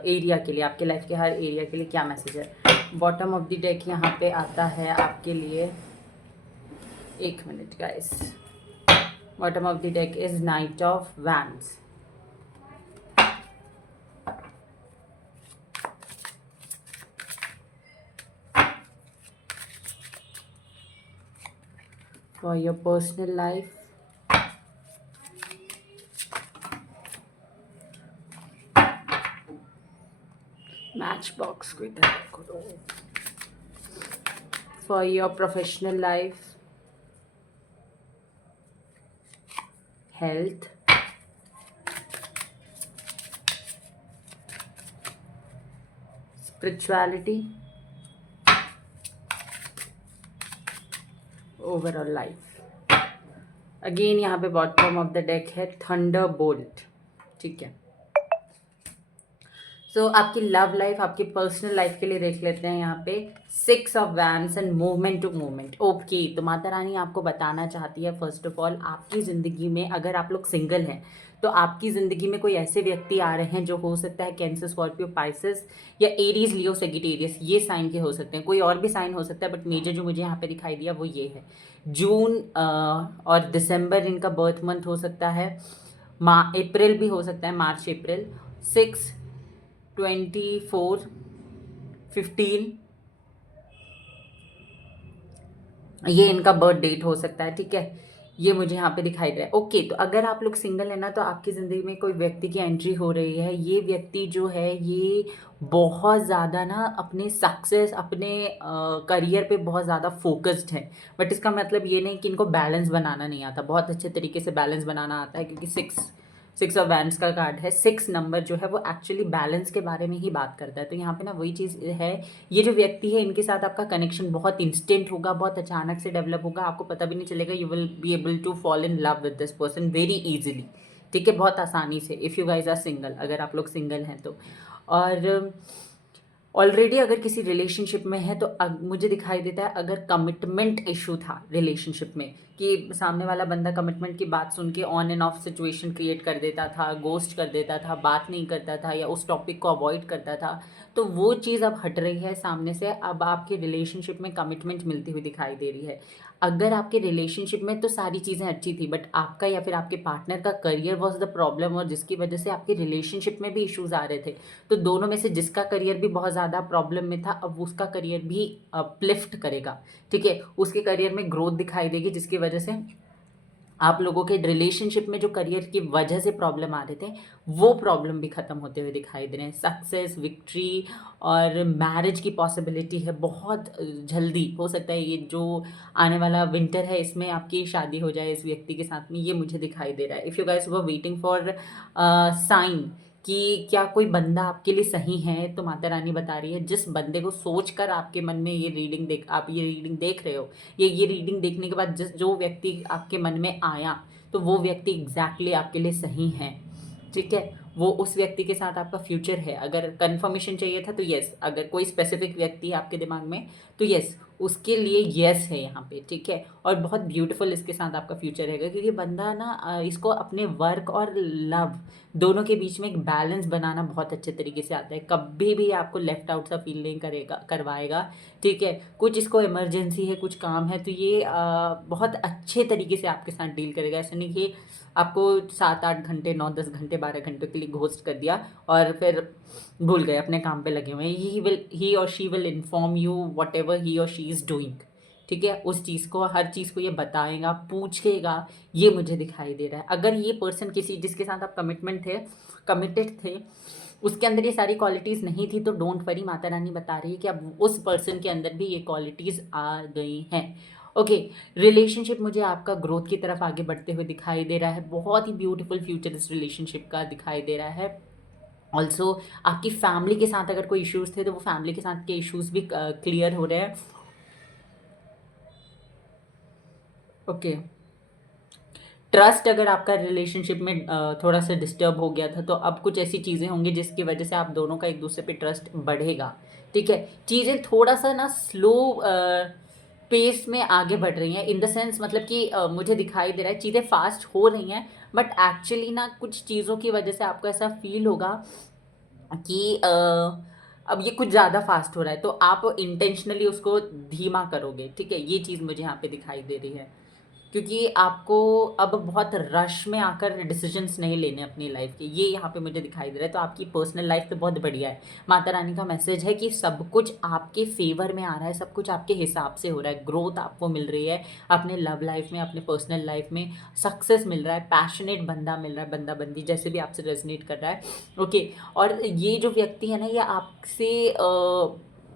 एरिया के लिए, आपके लाइफ के हर एरिया के लिए क्या मैसेज है। बॉटम ऑफ द डेक यहाँ पे आता है आपके लिए, एक minute guys. Bottom of the deck is knight of wands. For your personal life, match box को इधर रखो दो। For your professional life, health, spirituality, overall life. Again यहाँ पे बॉटम ऑफ द डेक है थंडर बोल्ट, ठीक है। सो आपकी लव लाइफ, आपकी पर्सनल लाइफ के लिए देख लेते हैं यहाँ पे 6 of wands and movement to movement. Okay, तो माता रानी आपको बताना चाहती है फर्स्ट ऑफ ऑल आपकी ज़िंदगी में, अगर आप लोग सिंगल हैं तो आपकी ज़िंदगी में कोई ऐसे व्यक्ति आ रहे हैं जो हो सकता है कैंसर, स्कॉर्पियो, पाइसेस या एरीज, लियो, सेजिटेरियस, ये साइन के हो सकते हैं। कोई और भी साइन हो सकता है, बट मेजर जो मुझे यहाँ पे दिखाई दिया वो ये है। जून और दिसंबर इनका बर्थ मंथ हो सकता है, अप्रैल भी हो सकता है, मार्च अप्रैल। 6, 24, 15 ये इनका बर्थ डेट हो सकता है, ठीक है। ये मुझे यहाँ पे दिखाई दे रहा है। ओके, तो अगर आप लोग सिंगल है ना, तो आपकी ज़िंदगी में कोई व्यक्ति की एंट्री हो रही है। ये व्यक्ति जो है ये बहुत ज़्यादा ना अपने सक्सेस, अपने करियर पे बहुत ज़्यादा फोकस्ड है। बट इसका मतलब ये नहीं कि इनको बैलेंस बनाना नहीं आता, बहुत अच्छे तरीके से बैलेंस बनाना आता है, क्योंकि 6 ऑफ वैंड्स का कार्ड है। 6 नंबर जो है वो एक्चुअली बैलेंस के बारे में ही बात करता है। तो यहाँ पे ना वही चीज़ है, ये जो व्यक्ति है इनके साथ आपका कनेक्शन बहुत इंस्टेंट होगा, बहुत अचानक से डेवलप होगा, आपको पता भी नहीं चलेगा। You will be able to fall in love with this person very easily, ठीक है, बहुत आसानी से। If you guys are single, अगर आप लोग सिंगल हैं तो। और ऑलरेडी अगर किसी रिलेशनशिप में है तो मुझे दिखाई देता है अगर कमिटमेंट इशू था रिलेशनशिप में, कि सामने वाला बंदा कमिटमेंट की बात सुन के on end of situation create कर देता था, गोस्ट कर देता था, बात नहीं करता था या उस टॉपिक को अवॉइड करता था, तो वो चीज़ अब हट रही है सामने से। अब आपके रिलेशनशिप में कमिटमेंट मिलती हुई दिखाई दे रही है। अगर आपके रिलेशनशिप में तो सारी चीज़ें अच्छी थी, बट आपका या फिर आपके पार्टनर का करियर वॉज द प्रॉब्लम, और जिसकी वजह से आपके रिलेशनशिप में भी इश्यूज आ रहे थे। तो दोनों में से जिसका करियर भी बहुत ज़्यादा प्रॉब्लम में था, अब उसका करियर भी अपलिफ्ट करेगा, ठीक है। उसके करियर में ग्रोथ दिखाई देगी, जिसकी वजह से आप लोगों के रिलेशनशिप में जो करियर की वजह से प्रॉब्लम आ रहे थे वो प्रॉब्लम भी ख़त्म होते हुए दिखाई दे रहे हैं। सक्सेस, विक्ट्री और मैरिज की पॉसिबिलिटी है, बहुत जल्दी हो सकता है ये जो आने वाला विंटर है इसमें आपकी शादी हो जाए इस व्यक्ति के साथ में, ये मुझे दिखाई दे रहा है। If you guys were waiting for sign कि क्या कोई बंदा आपके लिए सही है, तो माता रानी बता रही है जिस बंदे को सोचकर आपके मन में आप ये रीडिंग देख रहे हो, ये रीडिंग देखने के बाद जो व्यक्ति आपके मन में आया, तो वो व्यक्ति एग्जैक्टली आपके लिए सही है, ठीक है। वो उस व्यक्ति के साथ आपका फ्यूचर है। अगर कंफर्मेशन चाहिए था तो यस, अगर कोई स्पेसिफिक व्यक्ति है आपके दिमाग में तो यस, उसके लिए यस है यहाँ पे, ठीक है। और बहुत ब्यूटीफुल इसके साथ आपका फ्यूचर रहेगा, क्योंकि बंदा ना इसको अपने वर्क और लव दोनों के बीच में एक बैलेंस बनाना बहुत अच्छे तरीके से आता है। कभी भी आपको लेफ्ट आउट सा फील नहीं करवाएगा, ठीक है। कुछ इसको इमरजेंसी है, कुछ काम है, तो ये बहुत अच्छे तरीके से आपके साथ डील करेगा। ऐसा नहीं कि आपको 7-8 घंटे, 9-10 घंटे, 12 घंटों के लिए घोस्ट कर दिया और फिर भूल गए, अपने काम पे लगे हुए हैं। ही और she will inform you what ever he और शी इज़ डूइंग, ठीक है। उस चीज़ को, हर चीज़ को ये बताएगा, पूछेगा, ये मुझे दिखाई दे रहा है। अगर ये पर्सन किसी जिसके साथ आप कमिटेड थे, उसके अंदर ये सारी क्वालिटीज़ नहीं थी, तो डोंट वरी, माता रानी बता रही है कि अब उस पर्सन के अंदर भी ये क्वालिटीज़ आ गई हैं। ओके, रिलेशनशिप मुझे आपका ग्रोथ की तरफ आगे बढ़ते हुए दिखाई दे रहा है। बहुत ही ब्यूटीफुल फ्यूचर इस रिलेशनशिप का दिखाई दे रहा है। ऑल्सो आपकी फैमिली के साथ अगर कोई इश्यूज़ थे तो वो फैमिली के साथ के इश्यूज़ भी क्लियर हो रहे हैं। ओके, ट्रस्ट अगर आपका रिलेशनशिप में थोड़ा सा डिस्टर्ब हो गया था, तो अब कुछ ऐसी चीज़ें होंगी जिसकी वजह से आप दोनों का एक दूसरे पे ट्रस्ट बढ़ेगा, ठीक है। चीज़ें थोड़ा सा ना स्लो पेस में आगे बढ़ रही हैं, इन द सेंस मतलब कि मुझे दिखाई दे रहा है चीज़ें फास्ट हो रही हैं, बट एक्चुअली ना कुछ चीज़ों की वजह से आपको ऐसा फील होगा कि अब ये कुछ ज़्यादा फास्ट हो रहा है, तो आप इंटेंशनली उसको धीमा करोगे, ठीक है। ये चीज़ मुझे यहाँ पे दिखाई दे रही है, क्योंकि आपको अब बहुत रश में आकर डिसीजंस नहीं लेने अपनी लाइफ के, ये यहाँ पे मुझे दिखाई दे रहा है। तो आपकी पर्सनल लाइफ तो बहुत बढ़िया है। माता रानी का मैसेज है कि सब कुछ आपके फेवर में आ रहा है, सब कुछ आपके हिसाब से हो रहा है। ग्रोथ आपको मिल रही है अपने लव लाइफ में, अपने पर्सनल लाइफ में सक्सेस मिल रहा है, पैशनेट बंदा मिल रहा है, बंदा बंदी जैसे भी आपसे रेजोनेट कर रहा है, ओके। और ये जो व्यक्ति है ना, ये आपसे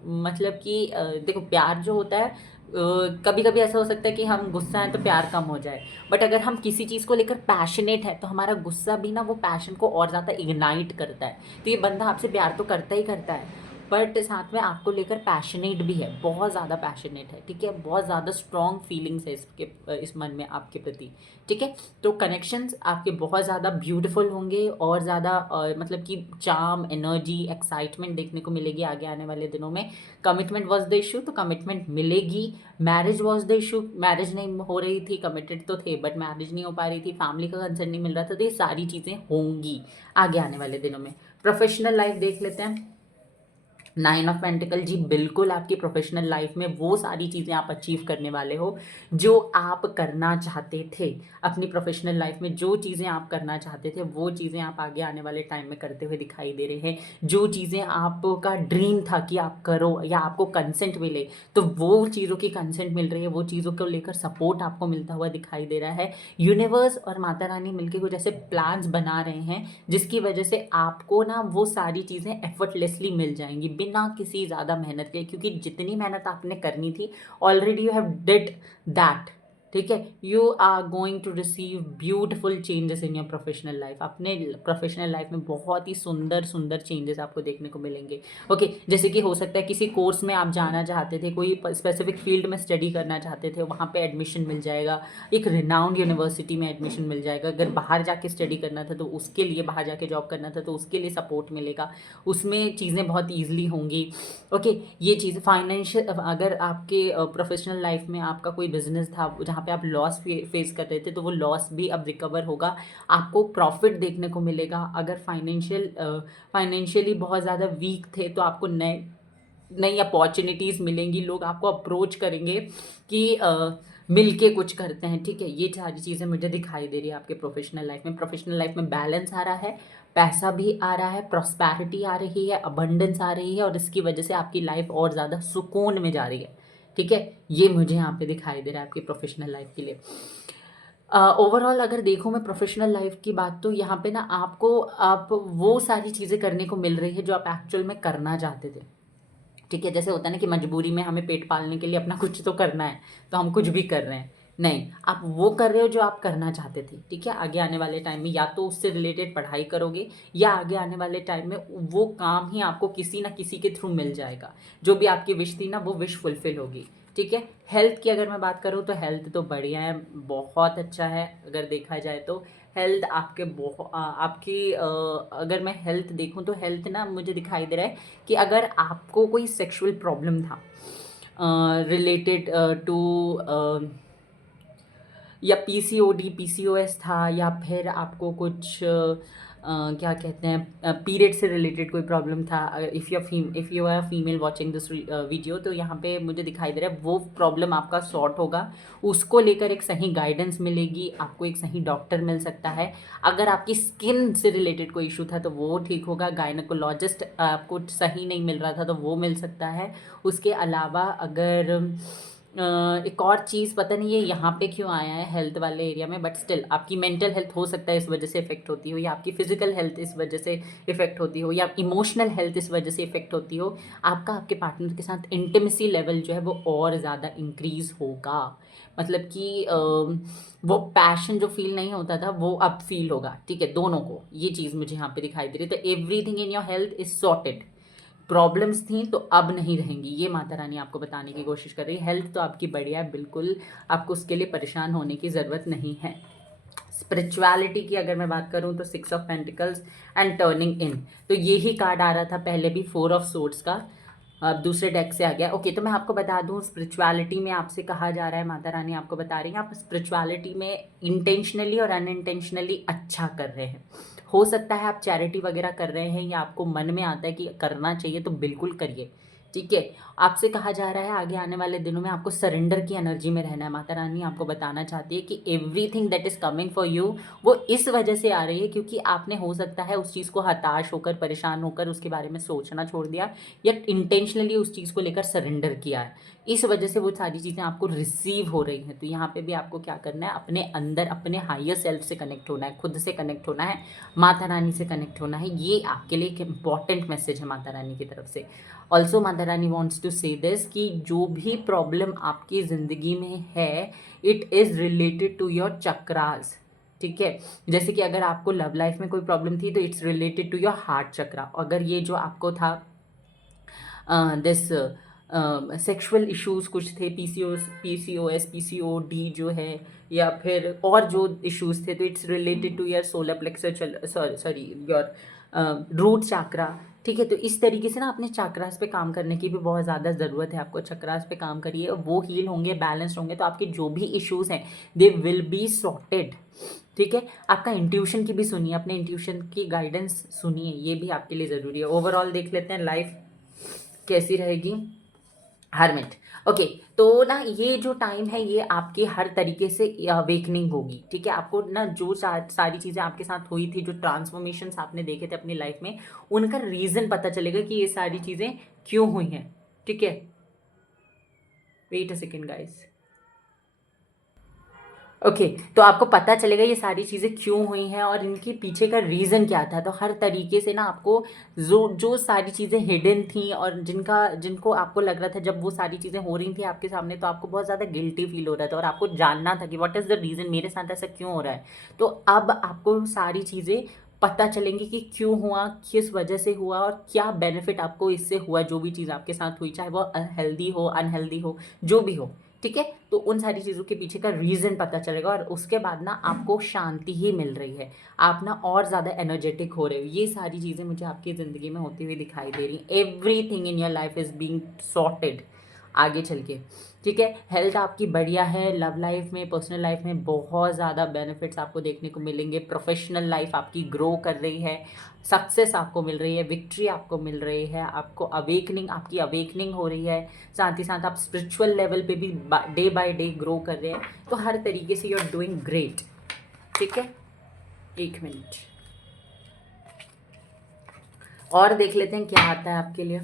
मतलब कि देखो, प्यार जो होता है कभी कभी ऐसा हो सकता है कि हम गुस्सा हैं तो प्यार कम हो जाए, बट अगर हम किसी चीज़ को लेकर पैशनेट है तो हमारा गुस्सा भी ना वो पैशन को और ज़्यादा इग्नाइट करता है। तो ये बंदा आपसे प्यार तो करता ही करता है, बट साथ में आपको लेकर पैशनेट भी है, बहुत ज़्यादा पैशनेट है, ठीक है, बहुत ज़्यादा स्ट्रॉन्ग फीलिंग्स है इस मन में आपके प्रति, ठीक है। तो कनेक्शंस आपके बहुत ज़्यादा ब्यूटीफुल होंगे और ज़्यादा मतलब कि चार्म, एनर्जी, एक्साइटमेंट देखने को मिलेगी आगे आने वाले दिनों में। कमिटमेंट वॉज द इशू, तो कमिटमेंट मिलेगी। Marriage was the issue, marriage नहीं हो रही थी, कमिटेड तो थे बट मैरिज नहीं हो पा रही थी, फैमिली का कंसर्न नहीं मिल रहा था, तो ये सारी चीज़ें होंगी आगे आने वाले दिनों में। प्रोफेशनल लाइफ देख लेते हैं। 9 ऑफ पेंटिकल जी, बिल्कुल आपकी प्रोफेशनल लाइफ में वो सारी चीज़ें आप अचीव करने वाले हो जो आप करना चाहते थे। अपनी प्रोफेशनल लाइफ में जो चीज़ें आप करना चाहते थे वो चीज़ें आप आगे आने वाले टाइम में करते हुए दिखाई दे रहे हैं। जो चीज़ें आपका ड्रीम था कि आप करो या आपको कंसेंट मिले, तो वो चीज़ों की कंसेंट मिल रही है, वो चीज़ों को लेकर सपोर्ट आपको मिलता हुआ दिखाई दे रहा है। यूनिवर्स और माता रानी मिलकर कुछ ऐसे प्लान्स बना रहे हैं जिसकी वजह से आपको ना वो सारी चीज़ें एफर्टलेसली मिल जाएंगी बिना किसी ज़्यादा मेहनत के, क्योंकि जितनी मेहनत आपने करनी थी already you have did that, ठीक है। You are going to receive beautiful changes in your professional life. अपने प्रोफेशनल लाइफ में बहुत ही सुंदर सुंदर चेंजेस आपको देखने को मिलेंगे। ओके, जैसे कि हो सकता है किसी कोर्स में आप जाना चाहते थे, कोई स्पेसिफिक फील्ड में स्टडी करना चाहते थे, वहाँ पे एडमिशन मिल जाएगा, एक रिनाउंड यूनिवर्सिटी में एडमिशन मिल जाएगा। अगर बाहर जाके स्टडी करना था तो उसके लिए, बाहर जाके जॉब करना था तो उसके लिए सपोर्ट मिलेगा, उसमें चीज़ें बहुत ईजिली होंगी। ओके, ये चीज़ फाइनेंशियल, अगर आपके प्रोफेशनल लाइफ में आपका कोई बिजनेस था जहाँ पे आप लॉस फेस कर रहे थे तो वो लॉस भी अब रिकवर होगा, आपको प्रॉफिट देखने को मिलेगा। अगर फाइनेंशियली बहुत ज़्यादा वीक थे तो आपको नए नई अपॉर्चुनिटीज़ मिलेंगी, लोग आपको अप्रोच करेंगे कि मिल के कुछ करते हैं, ठीक है। ये सारी चीज़ें मुझे दिखाई दे रही है आपके प्रोफेशनल लाइफ में। प्रोफेशनल लाइफ में बैलेंस आ रहा है, पैसा भी आ रहा है, प्रॉस्पैरिटी आ रही है, अबंडेंस आ रही है, और इसकी वजह से आपकी लाइफ और ज़्यादा सुकून में जा रही है, ठीक है। ये मुझे यहाँ पे दिखाई दे रहा है आपकी प्रोफेशनल लाइफ के लिए। ओवरऑल अगर देखूँ मैं प्रोफेशनल लाइफ की बात, तो यहाँ पे ना आपको आप वो सारी चीज़ें करने को मिल रही है जो आप एक्चुअल में करना चाहते थे, ठीक है। जैसे होता है ना कि मजबूरी में हमें पेट पालने के लिए अपना कुछ तो करना है, तो हम कुछ भी कर रहे हैं, नहीं, आप वो कर रहे हो जो आप करना चाहते थे, ठीक है। आगे आने वाले टाइम में या तो उससे रिलेटेड पढ़ाई करोगे, या आगे आने वाले टाइम में वो काम ही आपको किसी ना किसी के थ्रू मिल जाएगा। जो भी आपकी विश थी ना वो विश फुलफिल होगी, ठीक है। हेल्थ की अगर मैं बात करूँ तो हेल्थ तो बढ़िया है, बहुत अच्छा है। अगर देखा जाए तो हेल्थ आपके आपकी अगर मैं हेल्थ देखूं तो हेल्थ ना मुझे दिखाई दे रहा है कि अगर आपको कोई सेक्सुअल प्रॉब्लम था रिलेटेड टू या पीसीओडी, पीसीओएस था, या फिर आपको कुछ क्या कहते हैं पीरियड से रिलेटेड कोई प्रॉब्लम था, if you are female watching this video, तो यहाँ पे मुझे दिखाई दे रहा है वो प्रॉब्लम आपका सॉर्ट होगा। उसको लेकर एक सही गाइडेंस मिलेगी, आपको एक सही डॉक्टर मिल सकता है। अगर आपकी स्किन से रिलेटेड कोई इशू था तो वो ठीक होगा, गायनेकोलॉजिस्ट आपको सही नहीं मिल रहा था तो वो मिल सकता है। उसके अलावा अगर एक और चीज़, पता नहीं ये यहाँ पे क्यों आया है हेल्थ वाले एरिया में, बट स्टिल आपकी मेंटल हेल्थ हो सकता है इस वजह से इफेक्ट होती हो, या आपकी फिजिकल हेल्थ इस वजह से इफेक्ट होती हो, या इमोशनल हेल्थ इस वजह से इफेक्ट होती हो। आपका आपके पार्टनर के साथ इंटिमेसी लेवल जो है वो और ज़्यादा इंक्रीज होगा, मतलब कि वो पैशन जो फील नहीं होता था वो अब फील होगा, ठीक है, दोनों को। ये चीज़ मुझे यहाँ पे दिखाई दे रही है। तो everything in your health is sorted. Problems थी तो अब नहीं रहेंगी, ये माता रानी आपको बताने की कोशिश कर रही है। हेल्थ तो आपकी बढ़िया है, बिल्कुल आपको उसके लिए परेशान होने की ज़रूरत नहीं है। स्पिरिचुअलिटी की अगर मैं बात करूं तो 6 ऑफ पेंटिकल्स एंड टर्निंग इन, तो ये ही कार्ड आ रहा था पहले भी, 4 ऑफ सोर्ड्स का, अब दूसरे डेक से आ गया। ओके, तो मैं आपको बता दूं स्पिरिचुअलिटी में आपसे कहा जा रहा है, माता रानी आपको बता रही है आप स्पिरिचुअलिटी में इंटेंशनली और अनइंटेंशनली अच्छा कर रहे हैं। हो सकता है आप चैरिटी वगैरह कर रहे हैं या आपको मन में आता है कि करना चाहिए तो बिल्कुल करिए, ठीक है। आपसे कहा जा रहा है आगे आने वाले दिनों में आपको सरेंडर की एनर्जी में रहना है। माता रानी आपको बताना चाहती है कि everything that is coming for you वो इस वजह से आ रही है क्योंकि आपने हो सकता है उस चीज़ को हताश होकर, परेशान होकर उसके बारे में सोचना छोड़ दिया, या इंटेंशनली उस चीज़ को लेकर सरेंडर किया है। इस वजह से वो सारी चीज़ें आपको रिसीव हो रही हैं। तो यहाँ पे भी आपको क्या करना है, अपने अंदर अपने हायर सेल्फ से कनेक्ट होना है, खुद से कनेक्ट होना है, माता रानी से कनेक्ट होना है। ये आपके लिए एक इम्पॉर्टेंट मैसेज है माता रानी की तरफ से। Also Mata Rani wants to say this कि जो भी प्रॉब्लम आपकी ज़िंदगी में है it is related to your chakras, ठीक है। जैसे कि अगर आपको लव लाइफ में कोई प्रॉब्लम थी तो it's related to your heart chakra. अगर ये जो आपको था दिस सेक्सुअल इश्यूज कुछ थे, पीसीओडी जो है, या फिर और जो इश्यूज थे, तो it's related to your solar plexus, sorry your root chakra, ठीक है। तो इस तरीके से ना अपने चक्रास पे काम करने की भी बहुत ज़्यादा ज़रूरत है आपको। चक्रास पे काम करिए, वो हील होंगे, बैलेंस्ड होंगे, तो आपके जो भी इश्यूज हैं दे विल बी सॉर्टेड, ठीक है। आपका इंट्यूशन की भी सुनिए, अपने इंट्यूशन की गाइडेंस सुनिए, ये भी आपके लिए ज़रूरी है। ओवरऑल देख लेते हैं लाइफ कैसी रहेगी। Hermit, okay. तो ना ये जो टाइम है ये आपकी हर तरीके से अवेकनिंग होगी, ठीक है। आपको ना जो सारी चीज़ें आपके साथ हुई थी, जो ट्रांसफॉर्मेशंस आपने देखे थे अपनी लाइफ में, उनका रीज़न पता चलेगा कि ये सारी चीज़ें क्यों हुई हैं, ठीक है। Wait a second guys, okay. तो आपको पता चलेगा ये सारी चीज़ें क्यों हुई हैं और इनके पीछे का रीज़न क्या था। तो हर तरीके से ना आपको जो जो सारी चीज़ें हिडन थी और जिनको आपको लग रहा था जब वो सारी चीज़ें हो रही थी आपके सामने, तो आपको बहुत ज़्यादा गिल्टी फील हो रहा था और आपको जानना था कि व्हाट इज़ द रीज़न, मेरे साथ ऐसा क्यों हो रहा है। तो अब आपको सारी चीज़ें पता चलेंगी कि क्यों हुआ, किस वजह से हुआ और क्या बेनिफिट आपको इससे हुआ, जो भी चीज़ आपके साथ हुई, चाहे वो हेल्दी हो, अनहेल्दी हो, जो भी हो, ठीक है। तो उन सारी चीज़ों के पीछे का रीज़न पता चलेगा और उसके बाद ना आपको शांति ही मिल रही है, आप ना और ज़्यादा एनर्जेटिक हो रहे हो। ये सारी चीज़ें मुझे आपकी ज़िंदगी में होती हुई दिखाई दे रही। Everything in your life is being sorted आगे चल के, ठीक है। हेल्थ आपकी बढ़िया है, लव लाइफ में, पर्सनल लाइफ में बहुत ज़्यादा बेनिफिट्स आपको देखने को मिलेंगे। प्रोफेशनल लाइफ आपकी ग्रो कर रही है, सक्सेस आपको मिल रही है, विक्ट्री आपको मिल रही है, आपको अवेकनिंग, आपकी अवेकनिंग हो रही है। साथ ही साथ आप स्पिरिचुअल लेवल पे भी डे बाय डे ग्रो कर रहे हैं। तो हर तरीके से यू आर डूइंग ग्रेट, ठीक है। 1 मिनट और देख लेते हैं क्या आता है आपके लिए।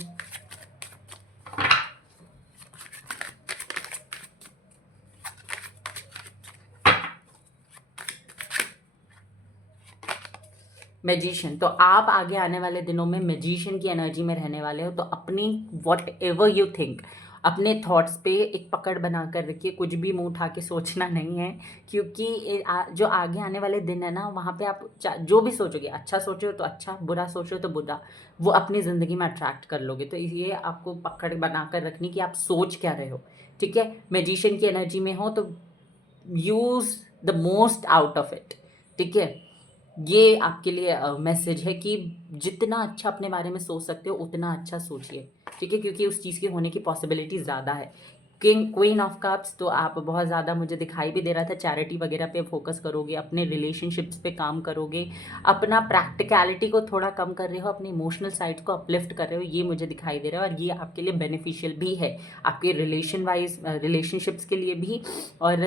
मैजिशियन, तो आप आगे आने वाले दिनों में मैजिशियन की एनर्जी में रहने वाले हो। तो अपनी वॉट एवर यू थिंक, अपने थॉट्स पे एक पकड़ बना कर रखिए, कुछ भी मुंह उठा के सोचना नहीं है, क्योंकि जो आगे आने वाले दिन है ना, वहाँ पे आप जो भी सोचोगे, अच्छा सोचो तो अच्छा, बुरा सोचो तो बुरा, वो अपनी ज़िंदगी में अट्रैक्ट कर लोगे। तो ये आपको पकड़ बना कर रखनी कि आप सोच क्या रहे हो, ठीक है। मैजिशियन की एनर्जी में हो तो use the most out of it, ठीक है। ये आपके लिए मैसेज है कि जितना अच्छा अपने बारे में सोच सकते हो उतना अच्छा सोचिए, ठीक है, क्योंकि उस चीज़ के होने की पॉसिबिलिटी ज़्यादा है। किंग क्वीन ऑफ कप्स, तो आप बहुत ज़्यादा मुझे दिखाई भी दे रहा था चैरिटी वगैरह पे फोकस करोगे, अपने रिलेशनशिप्स पे काम करोगे, अपना प्रैक्टिकलिटी को थोड़ा कम कर रहे हो, अपने इमोशनल साइड को अपलिफ्ट कर रहे हो, ये मुझे दिखाई दे रहा है। और ये आपके लिए बेनिफिशियल भी है, आपके रिलेशनशिप्स के लिए भी, और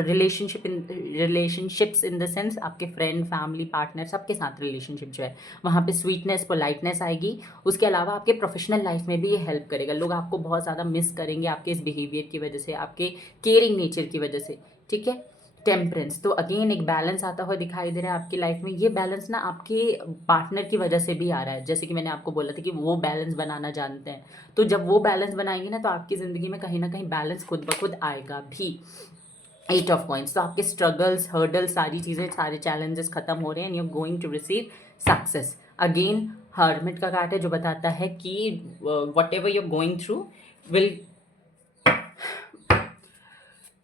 रिलेशनशिप्स इन द सेंस आपके फ्रेंड, फैमिली, पार्टनर, सबके साथ रिलेशनशिप जो है वहाँ पे स्वीटनेस, पोलाइटनेस आएगी। उसके अलावा आपके प्रोफेशनल लाइफ में भी ये हेल्प करेगा। लोग आपको बहुत ज़्यादा मिस करेंगे आपके इस बिहेवियर की वजह से, आपके केयरिंग नेचर की वजह से, ठीक है। टेम्परेंस, तो अगेन एक बैलेंस आता हुआ दिखाई दे रहा है आपकी लाइफ में। ये बैलेंस ना आपके पार्टनर की वजह से भी आ रहा है, जैसे कि मैंने आपको बोला था कि वो बैलेंस बनाना जानते हैं। तो जब वो बैलेंस बनाएंगे ना, तो आपकी ज़िंदगी में कहीं ना कहीं बैलेंस खुद ब खुद आएगा भी। 8 ऑफ कॉइंस, तो आपके स्ट्रगल्स, हर्डल्स, सारी चीज़ें, सारे चैलेंजेस खत्म हो रहे हैं and you are going to receive success. Again hermit का कार्ड है जो बताता है कि whatever you are going through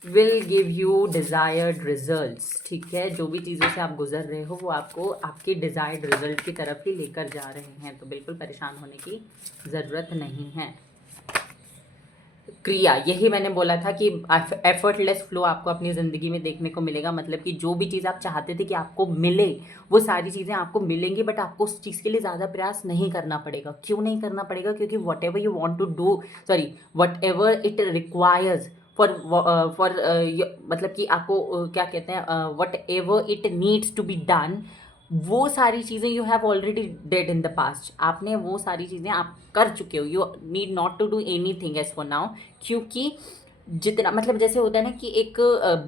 will give you desired results, ठीक है। जो भी चीज़ों से आप गुजर रहे हो वो आपको आपके डिज़ायर्ड रिजल्ट की तरफ ही लेकर जा रहे हैं, तो बिल्कुल परेशान होने की ज़रूरत नहीं है। क्रिया, यही मैंने बोला था कि एफर्टलेस फ्लो आपको अपनी ज़िंदगी में देखने को मिलेगा। मतलब कि जो भी चीज़ आप चाहते थे कि आपको मिले, वो सारी चीज़ें आपको मिलेंगी, बट आपको उस चीज़ के लिए ज़्यादा प्रयास नहीं करना पड़ेगा। क्यों नहीं करना पड़ेगा? क्योंकि whatever you want to do, sorry, whatever it requires for मतलब कि आपको क्या कहते हैं, whatever it needs to be done, वो सारी चीज़ें you have already did in the past. आपने वो सारी चीज़ें आप कर चुके हो। You need not to do anything as for now, क्योंकि जितना मतलब जैसे होता है ना कि एक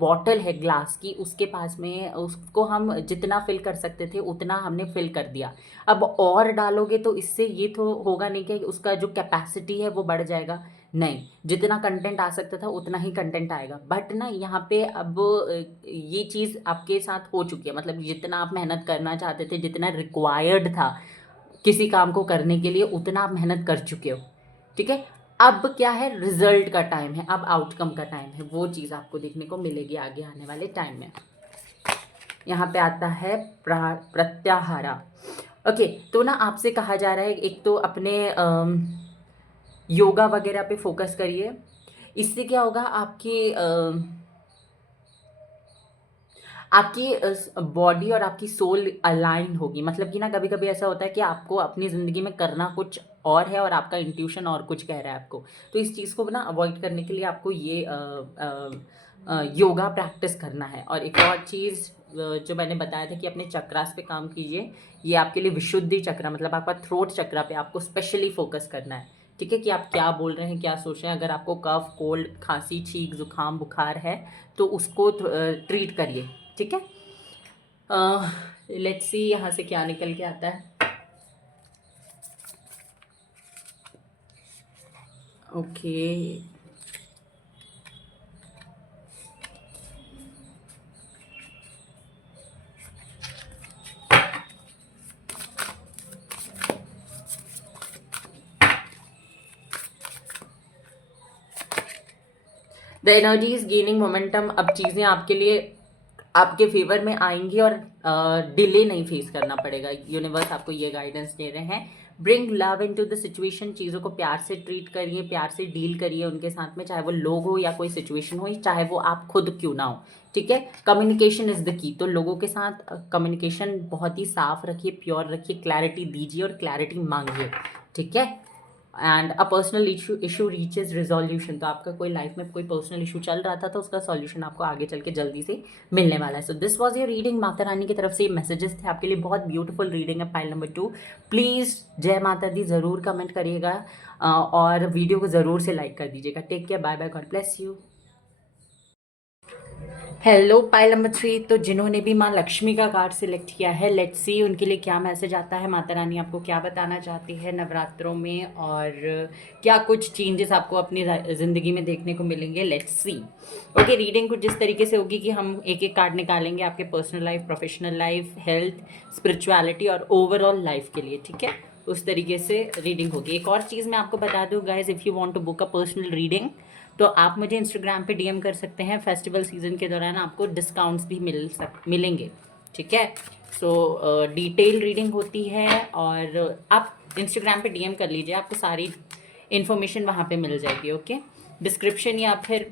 बॉटल है ग्लास की, उसके पास में उसको हम जितना फिल कर सकते थे उतना हमने फिल कर दिया। अब और डालोगे तो इससे ये तो होगा नहीं कि उसका जो कैपेसिटी है वो बढ़ जाएगा, नहीं, जितना कंटेंट आ सकता था उतना ही कंटेंट आएगा। बट ना यहाँ पे अब ये चीज़ आपके साथ हो चुकी है, मतलब जितना आप मेहनत करना चाहते थे, जितना रिक्वायर्ड था किसी काम को करने के लिए, उतना आप मेहनत कर चुके हो। ठीक है, अब क्या है, रिजल्ट का टाइम है, अब आउटकम का टाइम है, वो चीज़ आपको देखने को मिलेगी आगे आने वाले टाइम में। यहाँ पे आता है प्रत्याहारा। ओके, तो ना आपसे कहा जा रहा है एक तो अपने योगा वगैरह पे फोकस करिए। इससे क्या होगा, आपकी बॉडी और आपकी सोल अलाइन होगी। मतलब कि ना कभी कभी ऐसा होता है कि आपको अपनी ज़िंदगी में करना कुछ और है और आपका इंट्यूशन और कुछ कह रहा है आपको। तो इस चीज़ को ना अवॉइड करने के लिए आपको ये योगा प्रैक्टिस करना है। और एक और चीज़ जो मैंने बताया था कि अपने चक्रास पे काम कीजिए, ये आपके लिए विशुद्धि चक्र, मतलब आपका थ्रोट चक्रा पे आपको स्पेशली फोकस करना है। ठीक है, कि आप क्या बोल रहे हैं, क्या सोच रहे हैं। अगर आपको कफ, कोल्ड, खांसी, छींक, जुकाम, बुखार है तो उसको ट्रीट करिए। ठीक है, लेट्स सी यहाँ से क्या निकल के आता है। Okay, the energy is gaining momentum. अब चीज़ें आपके लिए आपके फेवर में आएंगी और डिले नहीं फेस करना पड़ेगा। यूनिवर्स आपको ये गाइडेंस दे रहे हैं। Bring love into the situation. चीज़ों को प्यार से ट्रीट करिए, प्यार से डील करिए उनके साथ में, चाहे वो लोग हो या कोई सिचुएशन हो, चाहे वो आप खुद क्यों ना हो। ठीक है, कम्युनिकेशन इज द की। तो लोगों के साथ कम्युनिकेशन बहुत ही साफ रखिए, प्योर रखिए, क्लैरिटी दीजिए और क्लैरिटी मांगिए। ठीक है, and a personal issue reaches resolution. तो आपका कोई लाइफ में कोई पर्सनल इशू चल रहा था तो उसका सॉल्यूशन आपको आगे चल के जल्दी से मिलने वाला है। So this was your reading. Mata Rani की तरफ से ये मैसेजेस थे आपके लिए। बहुत ब्यूटीफुल रीडिंग है पाइल नंबर 2। प्लीज़ जय माता दी ज़रूर कमेंट करिएगा और वीडियो को ज़रूर से लाइक कर दीजिएगा। Take care, bye bye, God bless you. Hello pile number 3। तो जिन्होंने भी माँ लक्ष्मी का कार्ड सिलेक्ट किया है, लेट्स सी उनके लिए क्या मैसेज आता है, माता रानी आपको क्या बताना चाहती है नवरात्रों में, और क्या कुछ चेंजेस आपको अपनी ज़िंदगी में देखने को मिलेंगे। Let's see. ओके, रीडिंग कुछ जिस तरीके से होगी कि हम एक एक कार्ड निकालेंगे आपके personal life, professional life, health, spirituality और ओवरऑल लाइफ के लिए। ठीक है, उस तरीके से रीडिंग होगी। एक और चीज़ मैं आपको बता दूँ guys, if you want to book a personal reading तो आप मुझे इंस्टाग्राम पे डीएम कर सकते हैं। फेस्टिवल सीजन के दौरान आपको डिस्काउंट्स भी मिलेंगे। ठीक है, सो डिटेल रीडिंग होती है और आप इंस्टाग्राम पे डीएम कर लीजिए, आपको सारी इन्फॉर्मेशन वहाँ पे मिल जाएगी। ओके, डिस्क्रिप्शन या फिर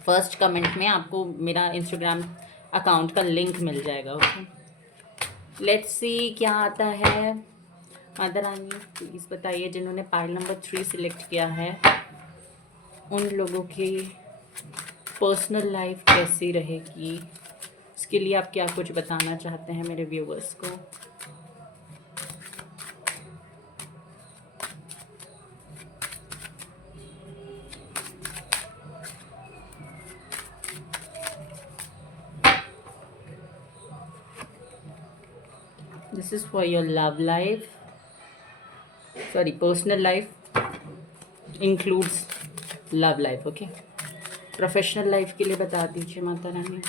फर्स्ट कमेंट में आपको मेरा इंस्टाग्राम अकाउंट का लिंक मिल जाएगा। ओके, लेट्स सी क्या आता है। माता रानी प्लीज़ बताइए जिन्होंने पाइल नंबर 3 सिलेक्ट किया है उन लोगों की पर्सनल लाइफ कैसी रहेगी, इसके लिए आप क्या कुछ बताना चाहते हैं मेरे व्यूवर्स को। This is for your love life, sorry personal life includes love life. Okay, professional life के लिए बता दीजिए माता रानी।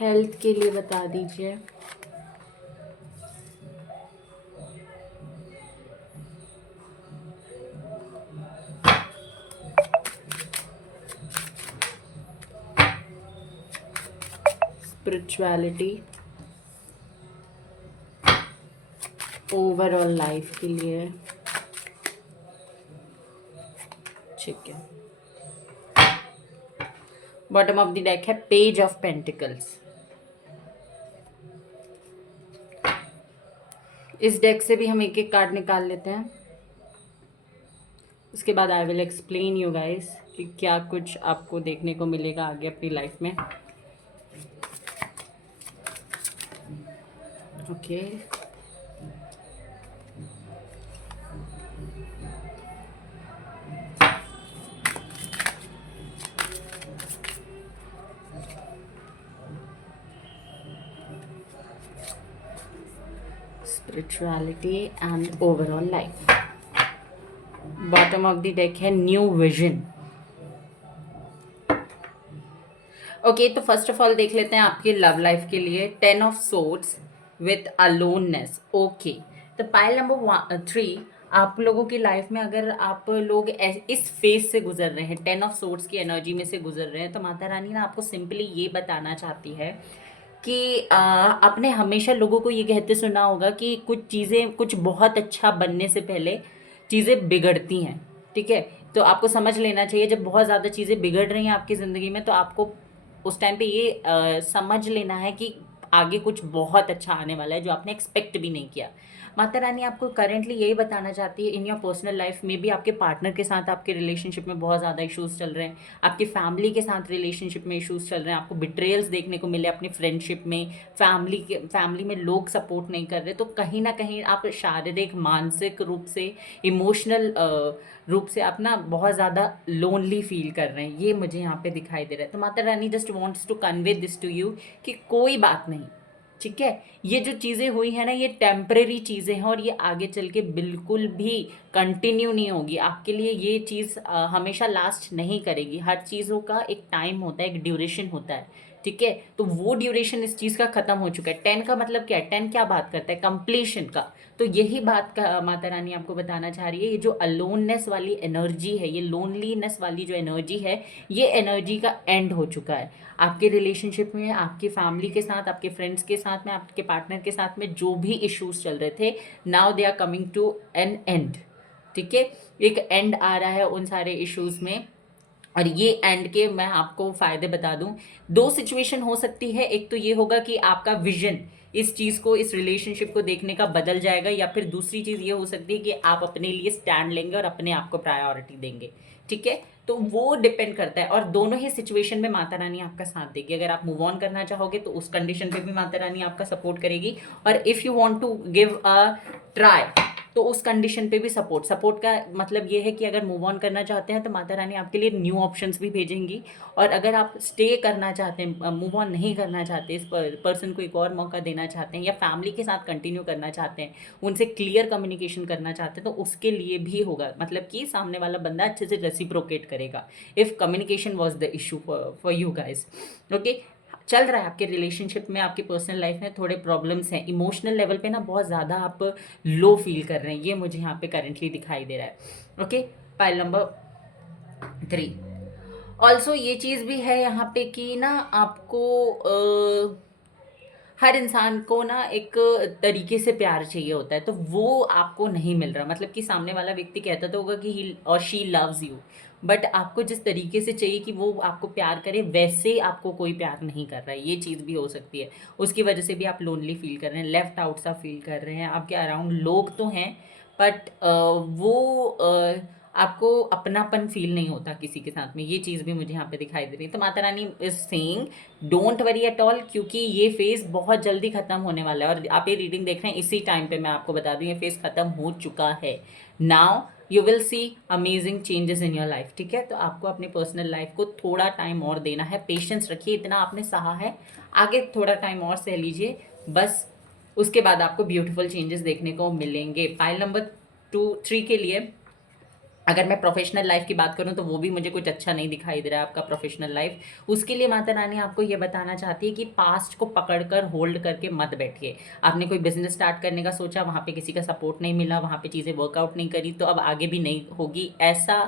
हेल्थ के लिए बता दीजिए। स्पिरिचुअलिटी, ओवरऑल लाइफ के लिए। ठीक है, बॉटम ऑफ द डेक है पेज ऑफ पेंटिकल्स। इस डेक से भी हम एक एक कार्ड निकाल लेते हैं। उसके बाद I will explain you guys कि क्या कुछ आपको देखने को मिलेगा आगे अपनी लाइफ में। Okay spirituality and overall life. Bottom of the deck है न्यू विजन। ओके तो फर्स्ट ऑफ ऑल देख लेते हैं आपकी लव लाइफ के लिए 10 of swords with aloneness. Okay तो पाइल नंबर 3, आप लोगों की लाइफ में अगर आप लोग इस फेज से गुजर रहे हैं, 10 ऑफ सोर्ड्स की एनर्जी में से गुजर रहे हैं, तो माता रानी ना आपको सिंपली ये बताना चाहती है कि आपने हमेशा लोगों को ये कहते सुना होगा कि कुछ चीज़ें कुछ बहुत अच्छा बनने से पहले चीज़ें बिगड़ती हैं। ठीक है, तो आपको समझ लेना चाहिए जब बहुत ज़्यादा चीज़ें बिगड़ रही हैं आपकी ज़िंदगी में, तो आपको उस टाइम पे ये समझ लेना है कि आगे कुछ बहुत अच्छा आने वाला है जो आपने एक्सपेक्ट भी नहीं किया। माता रानी आपको करेंटली यही बताना चाहती है, इन योर पर्सनल लाइफ में भी आपके पार्टनर के साथ आपके रिलेशनशिप में बहुत ज़्यादा इश्यूज चल रहे हैं, आपकी फैमिली के साथ रिलेशनशिप में इश्यूज चल रहे हैं, आपको बिट्रेयल्स देखने को मिले अपनी फ्रेंडशिप में, फैमिली में लोग सपोर्ट नहीं कर रहे, तो कहीं ना कहीं आप शारीरिक मानसिक रूप से इमोशनल रूप से आप ना बहुत ज़्यादा लोनली फील कर रहे हैं, ये मुझे यहाँ पे दिखाई दे रहा है। तो Mata Rani just wants to convey this to you कि कोई बात नहीं, ठीक है, ये जो चीज़ें हुई हैं ना ये टेम्परेरी चीज़ें हैं और ये आगे चल के बिल्कुल भी कंटिन्यू नहीं होगी आपके लिए। ये चीज़ हमेशा लास्ट नहीं करेगी। हर चीज़ों का एक टाइम होता है, एक ड्यूरेशन होता है। ठीक है, तो वो ड्यूरेशन इस चीज़ का ख़त्म हो चुका है। 10 का मतलब क्या है? 10 क्या बात करता है? कंप्लीशन का। तो यही बात का माता रानी आपको बताना चाह रही है। ये जो अलोननेस वाली एनर्जी है, ये लोनलीनेस वाली जो एनर्जी है, ये एनर्जी का एंड हो चुका है आपके रिलेशनशिप में, आपकी फैमिली के साथ, आपके फ्रेंड्स के साथ में, आपके पार्टनर के साथ में जो भी इश्यूज चल रहे थे, now they are coming to an end. ठीक है, एक एंड आ रहा है उन सारे इश्यूज में। और ये एंड के मैं आपको फ़ायदे बता दूं, दो सिचुएशन हो सकती है। एक तो ये होगा कि आपका विजन इस चीज़ को, इस रिलेशनशिप को देखने का बदल जाएगा, या फिर दूसरी चीज़ ये हो सकती है कि आप अपने लिए स्टैंड लेंगे और अपने आप को प्रायोरिटी देंगे। ठीक है, तो वो डिपेंड करता है और दोनों ही सिचुएशन में माता रानी आपका साथ देगी। अगर आप मूव ऑन करना चाहोगे तो उस कंडीशन पे भी माता रानी आपका सपोर्ट करेगी, और if you want to give a try तो उस कंडीशन पे भी सपोर्ट का मतलब ये है कि अगर मूव ऑन करना चाहते हैं तो माता रानी आपके लिए न्यू ऑप्शंस भी भेजेंगी, और अगर आप स्टे करना चाहते हैं, मूव ऑन नहीं करना चाहते, इस पर्सन को एक और मौका देना चाहते हैं, या फैमिली के साथ कंटिन्यू करना चाहते हैं, उनसे क्लियर कम्युनिकेशन करना चाहते हैं, तो उसके लिए भी होगा। मतलब कि सामने वाला बंदा अच्छे से रेसिप्रोकेट करेगा if communication was the issue for you guys. Okay, चल रहा है आपके रिलेशनशिप में, आपकी पर्सनल लाइफ में थोड़े प्रॉब्लम्स हैं, इमोशनल लेवल पे ना बहुत ज़्यादा आप लो फील कर रहे हैं, ये मुझे यहाँ पे करेंटली दिखाई दे रहा है। Okay, pile number 3। ऑल्सो ये चीज़ भी है यहाँ पे कि ना आपको हर इंसान को ना एक तरीके से प्यार चाहिए होता है, तो वो आपको नहीं मिल रहा। मतलब कि सामने वाला व्यक्ति कहता तो होगा कि ही और शी लव्स यू, बट आपको जिस तरीके से चाहिए कि वो आपको प्यार करे, वैसे आपको कोई प्यार नहीं कर रहा है, ये चीज़ भी हो सकती है। उसकी वजह से भी आप लोनली फील कर रहे हैं, लेफ्ट आउट सा फील कर रहे हैं। आपके अराउंड लोग तो हैं, बट वो आपको अपनापन फील नहीं होता किसी के साथ में, ये चीज़ भी मुझे यहाँ पे दिखाई दे रही है। तो Mata Rani is saying don't worry at all, क्योंकि ये फेज़ बहुत जल्दी ख़त्म होने वाला है, और आप ये रीडिंग देख रहे हैं इसी टाइम पे मैं आपको बता दूं ये फेज़ ख़त्म हो चुका है। Now you will see amazing changes in your life. ठीक है, तो आपको अपनी पर्सनल लाइफ को थोड़ा टाइम और देना है, पेशेंस रखिए, इतना आपने सहा है, आगे थोड़ा टाइम और सह लीजिए बस, उसके बाद आपको ब्यूटीफुल चेंजेस देखने को मिलेंगे। फाइल नंबर 3 के लिए अगर मैं प्रोफेशनल लाइफ की बात करूं तो वो भी मुझे कुछ अच्छा नहीं दिखाई दे रहा है आपका प्रोफेशनल लाइफ। उसके लिए माता रानी आपको ये बताना चाहती है कि पास्ट को पकड़कर होल्ड करके मत बैठिए। आपने कोई बिजनेस स्टार्ट करने का सोचा, वहाँ पे किसी का सपोर्ट नहीं मिला, वहाँ पे चीज़ें वर्कआउट नहीं करी, तो अब आगे भी नहीं होगी, ऐसा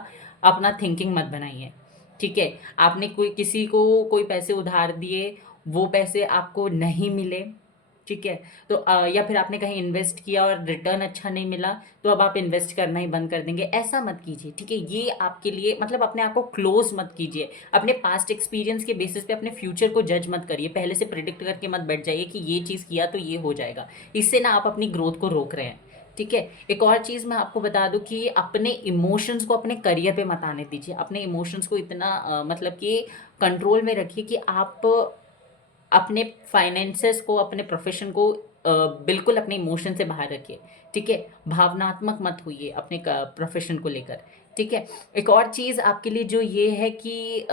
अपना थिंकिंग मत बनाइए। ठीक है, आपने किसी को कोई पैसे उधार दिए, वो पैसे आपको नहीं मिले, ठीक है, तो या फिर आपने कहीं इन्वेस्ट किया और रिटर्न अच्छा नहीं मिला, तो अब आप इन्वेस्ट करना ही बंद कर देंगे, ऐसा मत कीजिए। ठीक है, ये आपके लिए मतलब अपने आप को क्लोज मत कीजिए, अपने पास्ट एक्सपीरियंस के बेसिस पे अपने फ्यूचर को जज मत करिए, पहले से प्रिडिक्ट करके मत बैठ जाइए कि ये चीज़ किया तो ये हो जाएगा, इससे ना आप अपनी ग्रोथ को रोक रहे हैं। ठीक है। एक और चीज़ मैं आपको बता दूं कि अपने इमोशंस को अपने करियर पे मत आने दीजिए। अपने इमोशंस को इतना मतलब कि कंट्रोल में रखिए कि आप अपने फाइनेंसेस को, अपने प्रोफेशन को बिल्कुल अपने इमोशन से बाहर रखिए। ठीक है। भावनात्मक मत होइए अपने प्रोफेशन को लेकर। ठीक है। एक और चीज़ आपके लिए जो ये है कि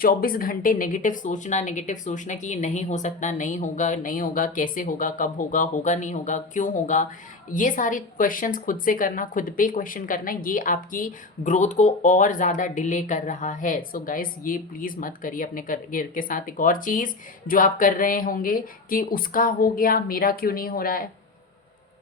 24 घंटे नेगेटिव सोचना कि ये नहीं हो सकता, नहीं होगा, नहीं होगा, कैसे होगा, कब होगा, होगा नहीं होगा, क्यों होगा, ये सारी क्वेश्चंस खुद से करना, खुद पे क्वेश्चन करना, ये आपकी ग्रोथ को और ज़्यादा डिले कर रहा है। सो गाइस, ये प्लीज़ मत करिए अपने करियर के साथ। एक और चीज़ जो आप कर रहे होंगे कि उसका हो गया, मेरा क्यों नहीं हो रहा है,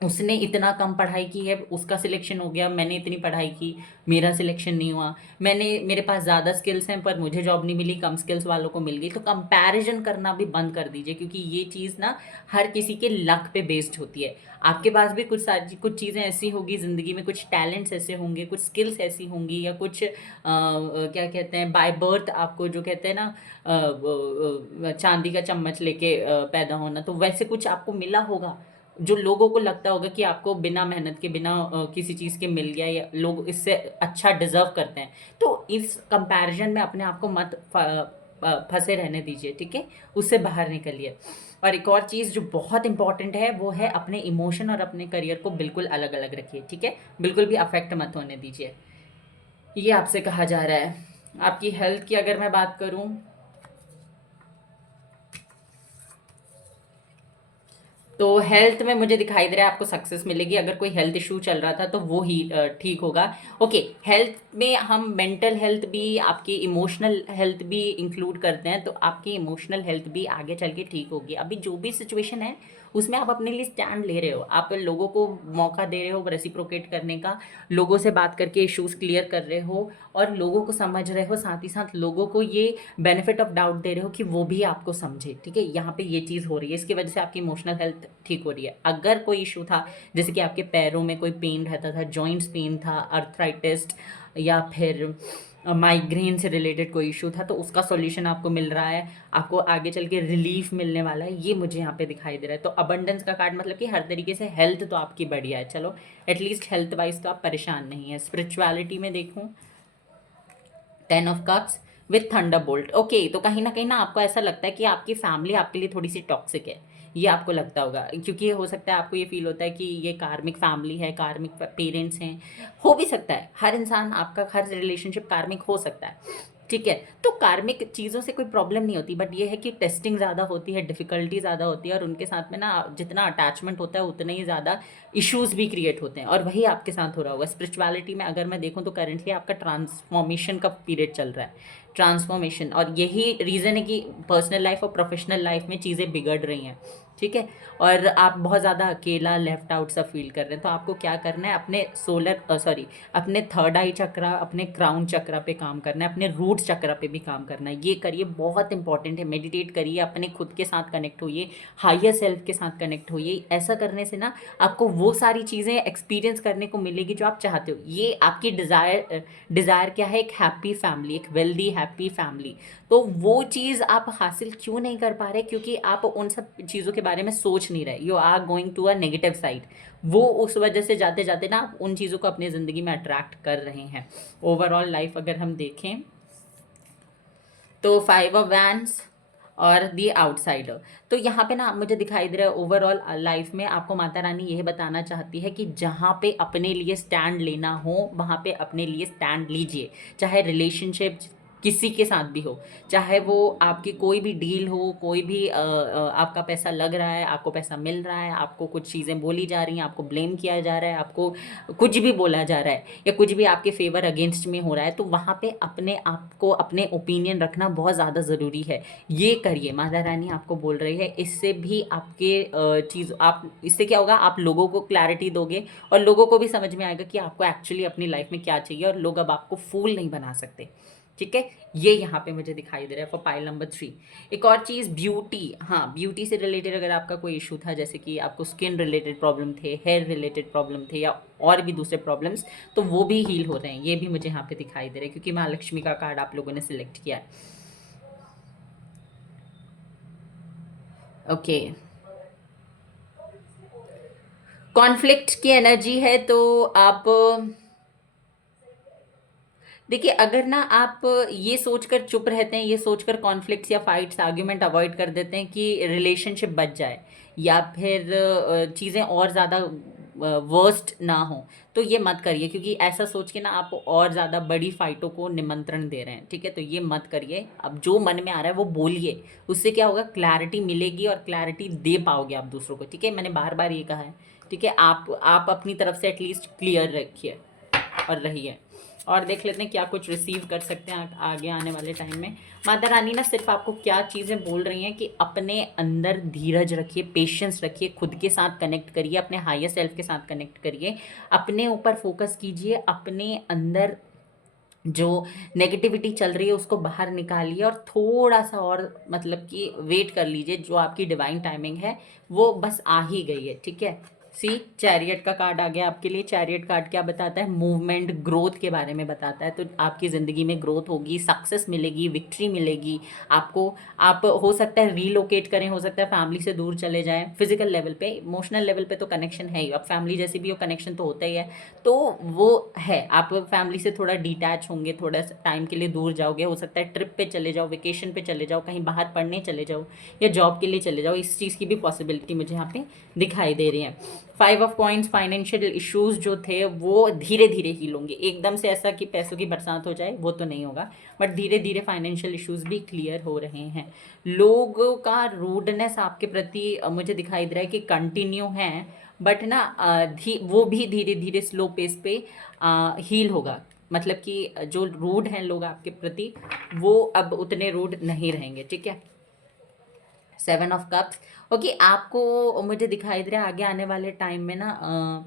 उसने इतना कम पढ़ाई की है, उसका सिलेक्शन हो गया, मैंने इतनी पढ़ाई की, मेरा सिलेक्शन नहीं हुआ, मेरे पास ज़्यादा स्किल्स हैं पर मुझे जॉब नहीं मिली, कम स्किल्स वालों को मिल गई। तो कंपैरिजन करना भी बंद कर दीजिए, क्योंकि ये चीज़ ना हर किसी के लक पे बेस्ड होती है। आपके पास भी कुछ चीज़ें ऐसी होगी ज़िंदगी में, कुछ टैलेंट्स ऐसे होंगे, कुछ स्किल्स ऐसी होंगी, या कुछ क्या कहते हैं, बाय बर्थ आपको जो कहते हैं ना चांदी का चम्मच लेके पैदा होना, तो वैसे कुछ आपको मिला होगा जो लोगों को लगता होगा कि आपको बिना मेहनत के, बिना किसी चीज़ के मिल गया, या लोग इससे अच्छा डिजर्व करते हैं। तो इस कंपैरिजन में अपने आप को मत फंसे रहने दीजिए। ठीक है। उससे बाहर निकलिए। और एक और चीज़ जो बहुत इंपॉर्टेंट है वो है अपने इमोशन और अपने करियर को बिल्कुल अलग अलग रखिए। ठीक है। बिल्कुल भी अफेक्ट मत होने दीजिए, ये आपसे कहा जा रहा है। आपकी हेल्थ की अगर मैं बात करूं, तो हेल्थ में मुझे दिखाई दे रहा है आपको सक्सेस मिलेगी। अगर कोई हेल्थ इशू चल रहा था तो वो ही ठीक होगा। ओके। हेल्थ में हम मेंटल हेल्थ भी, आपकी इमोशनल हेल्थ भी इंक्लूड करते हैं, तो आपकी इमोशनल हेल्थ भी आगे चल के ठीक होगी। अभी जो भी सिचुएशन है उसमें आप अपने लिए स्टैंड ले रहे हो, आप लोगों को मौका दे रहे हो रेसिप्रोकेट करने का, लोगों से बात करके इश्यूज क्लियर कर रहे हो, और लोगों को समझ रहे हो, साथ ही साथ लोगों को ये बेनिफिट ऑफ डाउट दे रहे हो कि वो भी आपको समझे। ठीक है। यहाँ पे ये चीज़ हो रही है, इसकी वजह से आपकी इमोशनल हेल्थ ठीक हो रही है। अगर कोई इशू था, जैसे कि आपके पैरों में कोई पेन रहता था, जॉइंट्स पेन था, अर्थराइटिस, या फिर माइग्रेन से रिलेटेड कोई इशू था, तो उसका सॉल्यूशन आपको मिल रहा है, आपको आगे चल के रिलीफ मिलने वाला है, ये मुझे यहाँ पे दिखाई दे रहा है। तो अबंडेंस का कार्ड मतलब कि हर तरीके से हेल्थ तो आपकी बढ़िया है। चलो, एटलीस्ट हेल्थ वाइज तो आप परेशान नहीं है। स्पिरिचुअलिटी में देखूँ, 10 of cups with thunder bolt. Okay, तो कहीं ना आपको ऐसा लगता है कि आपकी फैमिली आपके लिए थोड़ी सी टॉक्सिक है, ये आपको लगता होगा, क्योंकि हो सकता है आपको ये फील होता है कि ये कार्मिक फैमिली है, कार्मिक पेरेंट्स हैं। हो भी सकता है, हर इंसान, आपका हर रिलेशनशिप कार्मिक हो सकता है। ठीक है। तो कार्मिक चीज़ों से कोई प्रॉब्लम नहीं होती, बट ये है कि टेस्टिंग ज़्यादा होती है, डिफिकल्टी ज़्यादा होती है, और उनके साथ में ना जितना अटैचमेंट होता है उतने ही ज़्यादा इश्यूज भी क्रिएट होते हैं, और वही आपके साथ हो रहा होगा। स्पिरिचुअलिटी में अगर मैं देखूं तो करेंटली आपका ट्रांसफॉर्मेशन का पीरियड चल रहा है, ट्रांसफॉर्मेशन, और यही रीज़न है कि पर्सनल लाइफ और प्रोफेशनल लाइफ में चीज़ें बिगड़ रही हैं। ठीक है। और आप बहुत ज़्यादा अकेला, लेफ्ट आउट सा फील कर रहे हैं, तो आपको क्या करना है, अपने अपने थर्ड आई चक्रा, अपने क्राउन चक्रा पे काम करना है, अपने रूट चक्रा पे भी काम करना है। ये करिए, बहुत इंपॉर्टेंट है। मेडिटेट करिए, अपने खुद के साथ कनेक्ट होइए, हायर सेल्फ के साथ कनेक्ट होइए। ऐसा करने से ना आपको वो सारी चीज़ें एक्सपीरियंस करने को मिलेगी जो आप चाहते हो। ये आपकी डिज़ायर क्या है, एक हैप्पी फैमिली, एक वेल्दी हैप्पी फैमिली। तो वो चीज़ आप हासिल क्यों नहीं कर पा रहे, क्योंकि आप उन सब चीज़ों के बारे में सोच नहीं रहे, you are going to a negative side. वो उस वजह से जाते जाते ना आप उन चीज़ों को अपनी ज़िंदगी में अट्रैक्ट कर रहे हैं। ओवरऑल लाइफ अगर हम देखें तो 5 ऑफ वैंड्स और दी आउटसाइडर, तो यहाँ पे ना मुझे दिखाई दे रहा है ओवरऑल लाइफ में आपको माता रानी यही बताना चाहती है कि जहाँ पे अपने लिए स्टैंड लेना हो वहाँ पे अपने लिए स्टैंड लीजिए। चाहे रिलेशनशिप किसी के साथ भी हो, चाहे वो आपकी कोई भी डील हो, कोई भी आपका पैसा लग रहा है, आपको पैसा मिल रहा है, आपको कुछ चीज़ें बोली जा रही हैं, आपको ब्लेम किया जा रहा है, आपको कुछ भी बोला जा रहा है, या कुछ भी आपके फेवर अगेंस्ट में हो रहा है, तो वहाँ पे अपने आप को, अपने ओपिनियन रखना बहुत ज़्यादा ज़रूरी है। ये करिए, माता रानी आपको बोल रही है। इससे भी आपके आप, इससे क्या होगा, आप लोगों को क्लैरिटी दोगे, और लोगों को भी समझ में आएगा कि आपको एक्चुअली अपनी लाइफ में क्या चाहिए, और लोग अब आपको फूल नहीं बना सकते। ठीक है। ये यहाँ पे मुझे दिखाई दे रहा है फॉर पाइल नंबर 3। एक और चीज़, ब्यूटी। हाँ, ब्यूटी से रिलेटेड अगर आपका कोई इशू था, जैसे कि आपको स्किन रिलेटेड प्रॉब्लम थे, हेयर रिलेटेड प्रॉब्लम थे, या और भी दूसरे प्रॉब्लम्स, तो वो भी हील हो रहे हैं। ये भी मुझे यहाँ पे दिखाई दे रहा है, क्योंकि महालक्ष्मी का कार्ड आप लोगों ने सिलेक्ट किया है। ओके। कॉन्फ्लिक्ट की एनर्जी है तो आप देखिए, अगर ना आप ये सोचकर चुप रहते हैं, ये सोचकर कॉन्फ्लिक्ट्स या फाइट्स आर्ग्यूमेंट अवॉइड कर देते हैं कि रिलेशनशिप बच जाए या फिर चीज़ें और ज़्यादा वर्स्ट ना हो, तो ये मत करिए, क्योंकि ऐसा सोच के ना आप और ज़्यादा बड़ी फाइटों को निमंत्रण दे रहे हैं। ठीक है, तो ये मत करिए। अब जो मन में आ रहा है वो बोलिए, उससे क्या होगा, क्लैरिटी मिलेगी और क्लैरिटी दे पाओगे आप दूसरों को। ठीक है, मैंने बार बार ये कहा है। ठीक है, आप अपनी तरफ से एटलीस्ट क्लियर रखिए और रहिए। और देख लेते हैं क्या कुछ रिसीव कर सकते हैं आगे आने वाले टाइम में। माता रानी ना सिर्फ आपको क्या चीज़ें बोल रही हैं कि अपने अंदर धीरज रखिए, पेशेंस रखिए, खुद के साथ कनेक्ट करिए, अपने हायर सेल्फ के साथ कनेक्ट करिए, अपने ऊपर फोकस कीजिए, अपने अंदर जो नेगेटिविटी चल रही है उसको बाहर निकालिए और थोड़ा सा और मतलब कि वेट कर लीजिए। जो आपकी डिवाइन टाइमिंग है वो बस आ ही गई है। ठीक है, सी चैरियट का कार्ड आ गया आपके लिए। चैरियट कार्ड क्या बताता है, मूवमेंट, ग्रोथ के बारे में बताता है। तो आपकी ज़िंदगी में ग्रोथ होगी, सक्सेस मिलेगी, विक्ट्री मिलेगी आपको। आप हो सकता है रीलोकेट करें, हो सकता है फैमिली से दूर चले जाएं, फिजिकल लेवल पे, इमोशनल लेवल पे तो कनेक्शन है ही। अब फैमिली जैसे भी हो कनेक्शन तो होता ही है, तो वो है। आप फैमिली से थोड़ा डिटैच होंगे, थोड़ा टाइम के लिए दूर जाओगे, हो सकता है ट्रिप पे चले जाओ, वेकेशन पे चले जाओ, कहीं बाहर पढ़ने चले जाओ या जॉब के लिए चले जाओ। इस चीज़ की भी पॉसिबिलिटी मुझे यहाँ पे दिखाई दे रही है। 5 ऑफ कॉइन्स, फाइनेंशियल इश्यूज जो थे वो धीरे धीरे हील होंगे। एकदम से ऐसा कि पैसों की बरसात हो जाए वो तो नहीं होगा, बट धीरे धीरे फाइनेंशियल इश्यूज भी क्लियर हो रहे हैं। लोगों का रूडनेस आपके प्रति मुझे दिखाई दे रहा है कि कंटिन्यू है, बट ना वो भी धीरे धीरे स्लो पेस पे हील होगा। मतलब कि जो रूड हैं लोग आपके प्रति वो अब उतने रूड नहीं रहेंगे। ठीक है, 7 ऑफ कप्स। ओके, आपको मुझे दिखाई दे रहा है आगे आने वाले टाइम में ना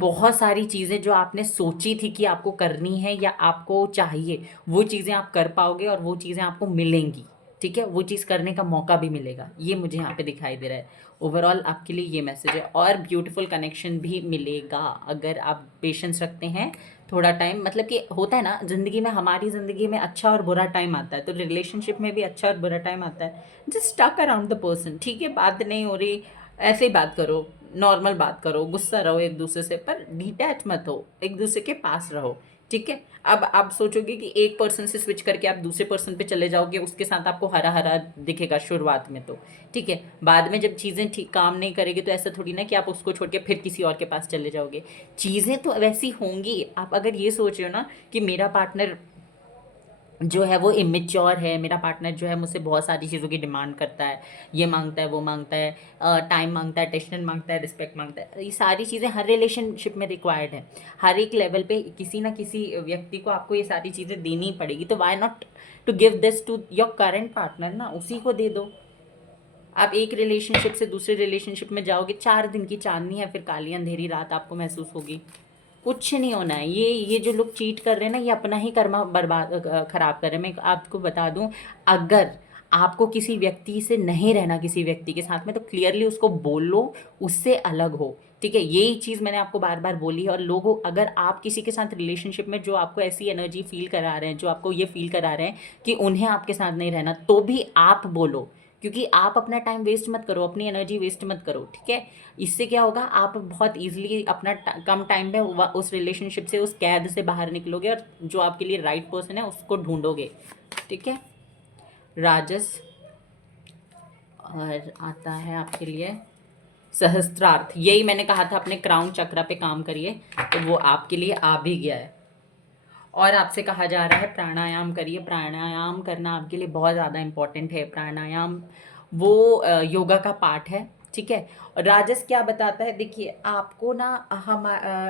बहुत सारी चीज़ें जो आपने सोची थी कि आपको करनी है या आपको चाहिए, वो चीज़ें आप कर पाओगे और वो चीज़ें आपको मिलेंगी। ठीक है, वो चीज़ करने का मौका भी मिलेगा, ये मुझे यहाँ पे दिखाई दे रहा है। ओवरऑल आपके लिए ये मैसेज है। और ब्यूटीफुल कनेक्शन भी मिलेगा अगर आप पेशेंस रखते हैं थोड़ा टाइम। मतलब कि होता है ना ज़िंदगी में, हमारी ज़िंदगी में अच्छा और बुरा टाइम आता है, तो रिलेशनशिप में भी अच्छा और बुरा टाइम आता है। Just talk around the person. ठीक है, बात नहीं हो रही, ऐसे ही बात करो, नॉर्मल बात करो, गुस्सा रहो एक दूसरे से, पर डिटैच मत हो, एक दूसरे के पास रहो। ठीक है, अब आप सोचोगे कि एक पर्सन से स्विच करके आप दूसरे पर्सन पे चले जाओगे, उसके साथ आपको हरा हरा दिखेगा शुरुआत में तो। ठीक है, बाद में जब चीज़ें ठीक काम नहीं करेगी तो ऐसा थोड़ी ना कि आप उसको छोड़ के फिर किसी और के पास चले जाओगे। चीज़ें तो वैसी होंगी। आप अगर ये सोच रहे हो ना कि मेरा पार्टनर जो है वो इमेच्योर है, मेरा पार्टनर जो है मुझसे बहुत सारी चीज़ों की डिमांड करता है, ये मांगता है, वो मांगता है, टाइम मांगता है, अटेंशन मांगता है, रिस्पेक्ट मांगता है, ये सारी चीज़ें हर रिलेशनशिप में रिक्वायर्ड है। हर एक लेवल पे किसी ना किसी व्यक्ति को आपको ये सारी चीज़ें देनी ही पड़ेगी। तो why not to give this to your current partner ना, उसी को दे दो। आप एक रिलेशनशिप से दूसरे रिलेशनशिप में जाओगे, 4 दिन की चांदनी है, फिर काली अंधेरी रात आपको महसूस होगी। कुछ नहीं होना है। ये जो लोग चीट कर रहे हैं ना, ये अपना ही कर्मा बर्बाद खराब कर रहे हैं। मैं आपको बता दूं, अगर आपको किसी व्यक्ति से नहीं रहना, किसी व्यक्ति के साथ में, तो क्लियरली उसको बोल लो, उससे अलग हो। ठीक है, यही चीज़ मैंने आपको बार बार बोली है। और लोगों, अगर आप किसी के साथ रिलेशनशिप में जो आपको ऐसी एनर्जी फील करा रहे हैं, जो आपको ये फील करा रहे हैं कि उन्हें आपके साथ नहीं रहना, तो भी आप बोलो, क्योंकि आप अपना टाइम वेस्ट मत करो, अपनी एनर्जी वेस्ट मत करो। ठीक है, इससे क्या होगा, आप बहुत ईजिली अपना कम टाइम में उस रिलेशनशिप से, उस कैद से बाहर निकलोगे और जो आपके लिए राइट पर्सन है उसको ढूंढोगे। ठीक है, राजस। और आता है आपके लिए सहस्त्रार्थ। यही मैंने कहा था, अपने क्राउन चक्रा पे काम करिए, तो वो आपके लिए आ भी गया है। और आपसे कहा जा रहा है प्राणायाम करिए। प्राणायाम करना आपके लिए बहुत ज़्यादा इम्पॉर्टेंट है। प्राणायाम वो योगा का पार्ट है। ठीक है, और राजस क्या बताता है, देखिए आपको ना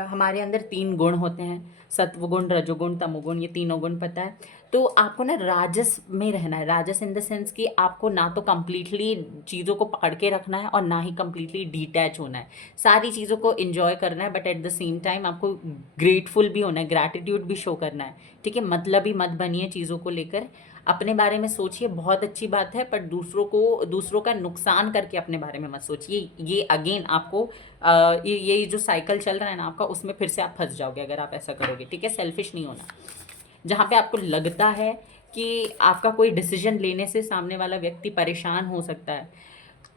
हमारे अंदर 3 गुण होते हैं, सत्वगुण, रजोगुण, तमोगुण, ये तीनों गुण पता है। तो आपको ना राजस में रहना है। राजस इन द सेंस कि आपको ना तो कम्प्लीटली चीज़ों को पकड़ के रखना है और ना ही कम्प्लीटली डिटैच होना है। सारी चीज़ों को इन्जॉय करना है, but at the same time आपको ग्रेटफुल भी होना है, ग्रैटिट्यूड भी शो करना है। ठीक है, मतलब ही मत बनिए चीज़ों को लेकर। अपने बारे में सोचिए, बहुत अच्छी बात है, पर दूसरों का नुकसान करके अपने बारे में मत सोचिए। ये अगेन आपको ये जो साइकिल चल रहा है ना आपका, उसमें फिर से आप फंस जाओगे अगर आप ऐसा करोगे। ठीक है, सेल्फिश नहीं होना। जहाँ पे आपको लगता है कि आपका कोई डिसीजन लेने से सामने वाला व्यक्ति परेशान हो सकता है,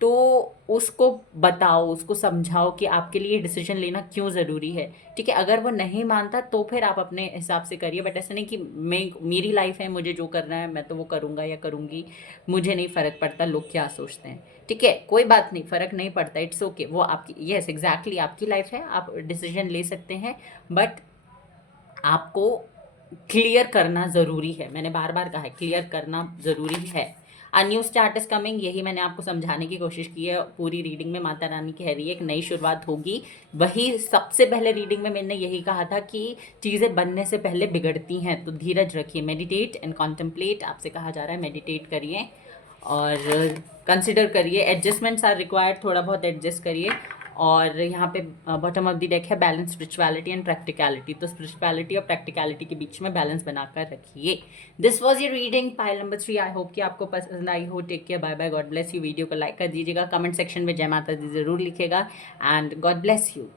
तो उसको बताओ, उसको समझाओ कि आपके लिए डिसीजन लेना क्यों ज़रूरी है। ठीक है, अगर वो नहीं मानता तो फिर आप अपने हिसाब से करिए, बट ऐसा नहीं कि मेरी लाइफ है, मुझे जो करना है मैं तो वो करूँगा या करूँगी, मुझे नहीं फ़र्क पड़ता लोग क्या सोचते हैं। ठीक है, कोई बात नहीं, फ़र्क नहीं पड़ता, इट्स ओके। वो आपकी, यस एग्जैक्टली आपकी लाइफ है, आप डिसीजन ले सकते हैं, बट आपको क्लियर करना ज़रूरी है। मैंने बार बार कहा है, क्लियर करना ज़रूरी है। A new start is coming, यही मैंने आपको समझाने की कोशिश की है पूरी रीडिंग में। माता रानी कह रही है एक नई शुरुआत होगी। वही सबसे पहले रीडिंग में मैंने यही कहा था कि चीज़ें बनने से पहले बिगड़ती हैं, तो धीरज रखिए, मेडिटेट एंड कॉन्टम्पलेट, आपसे कहा जा रहा है मेडिटेट करिए और कंसिडर करिए। एडजस्टमेंट्स आर रिक्वायर्ड, थोड़ा बहुत एडजस्ट करिए। और यहाँ पे बॉटम ऑफ द डेक है बैलेंस स्पिरिचुअलिटी एंड प्रैक्टिकलिटी, तो स्पिरिचुअलिटी और प्रैक्टिकलिटी के बीच में बैलेंस बनाकर रखिए। This was your reading pile number 3। I hope कि आपको पसंद आई हो। Take care, bye bye, God bless you. Video को लाइक कर दीजिएगा, कमेंट सेक्शन में जय माता दी जरूर लिखेगा, एंड गॉड ब्लेस यू।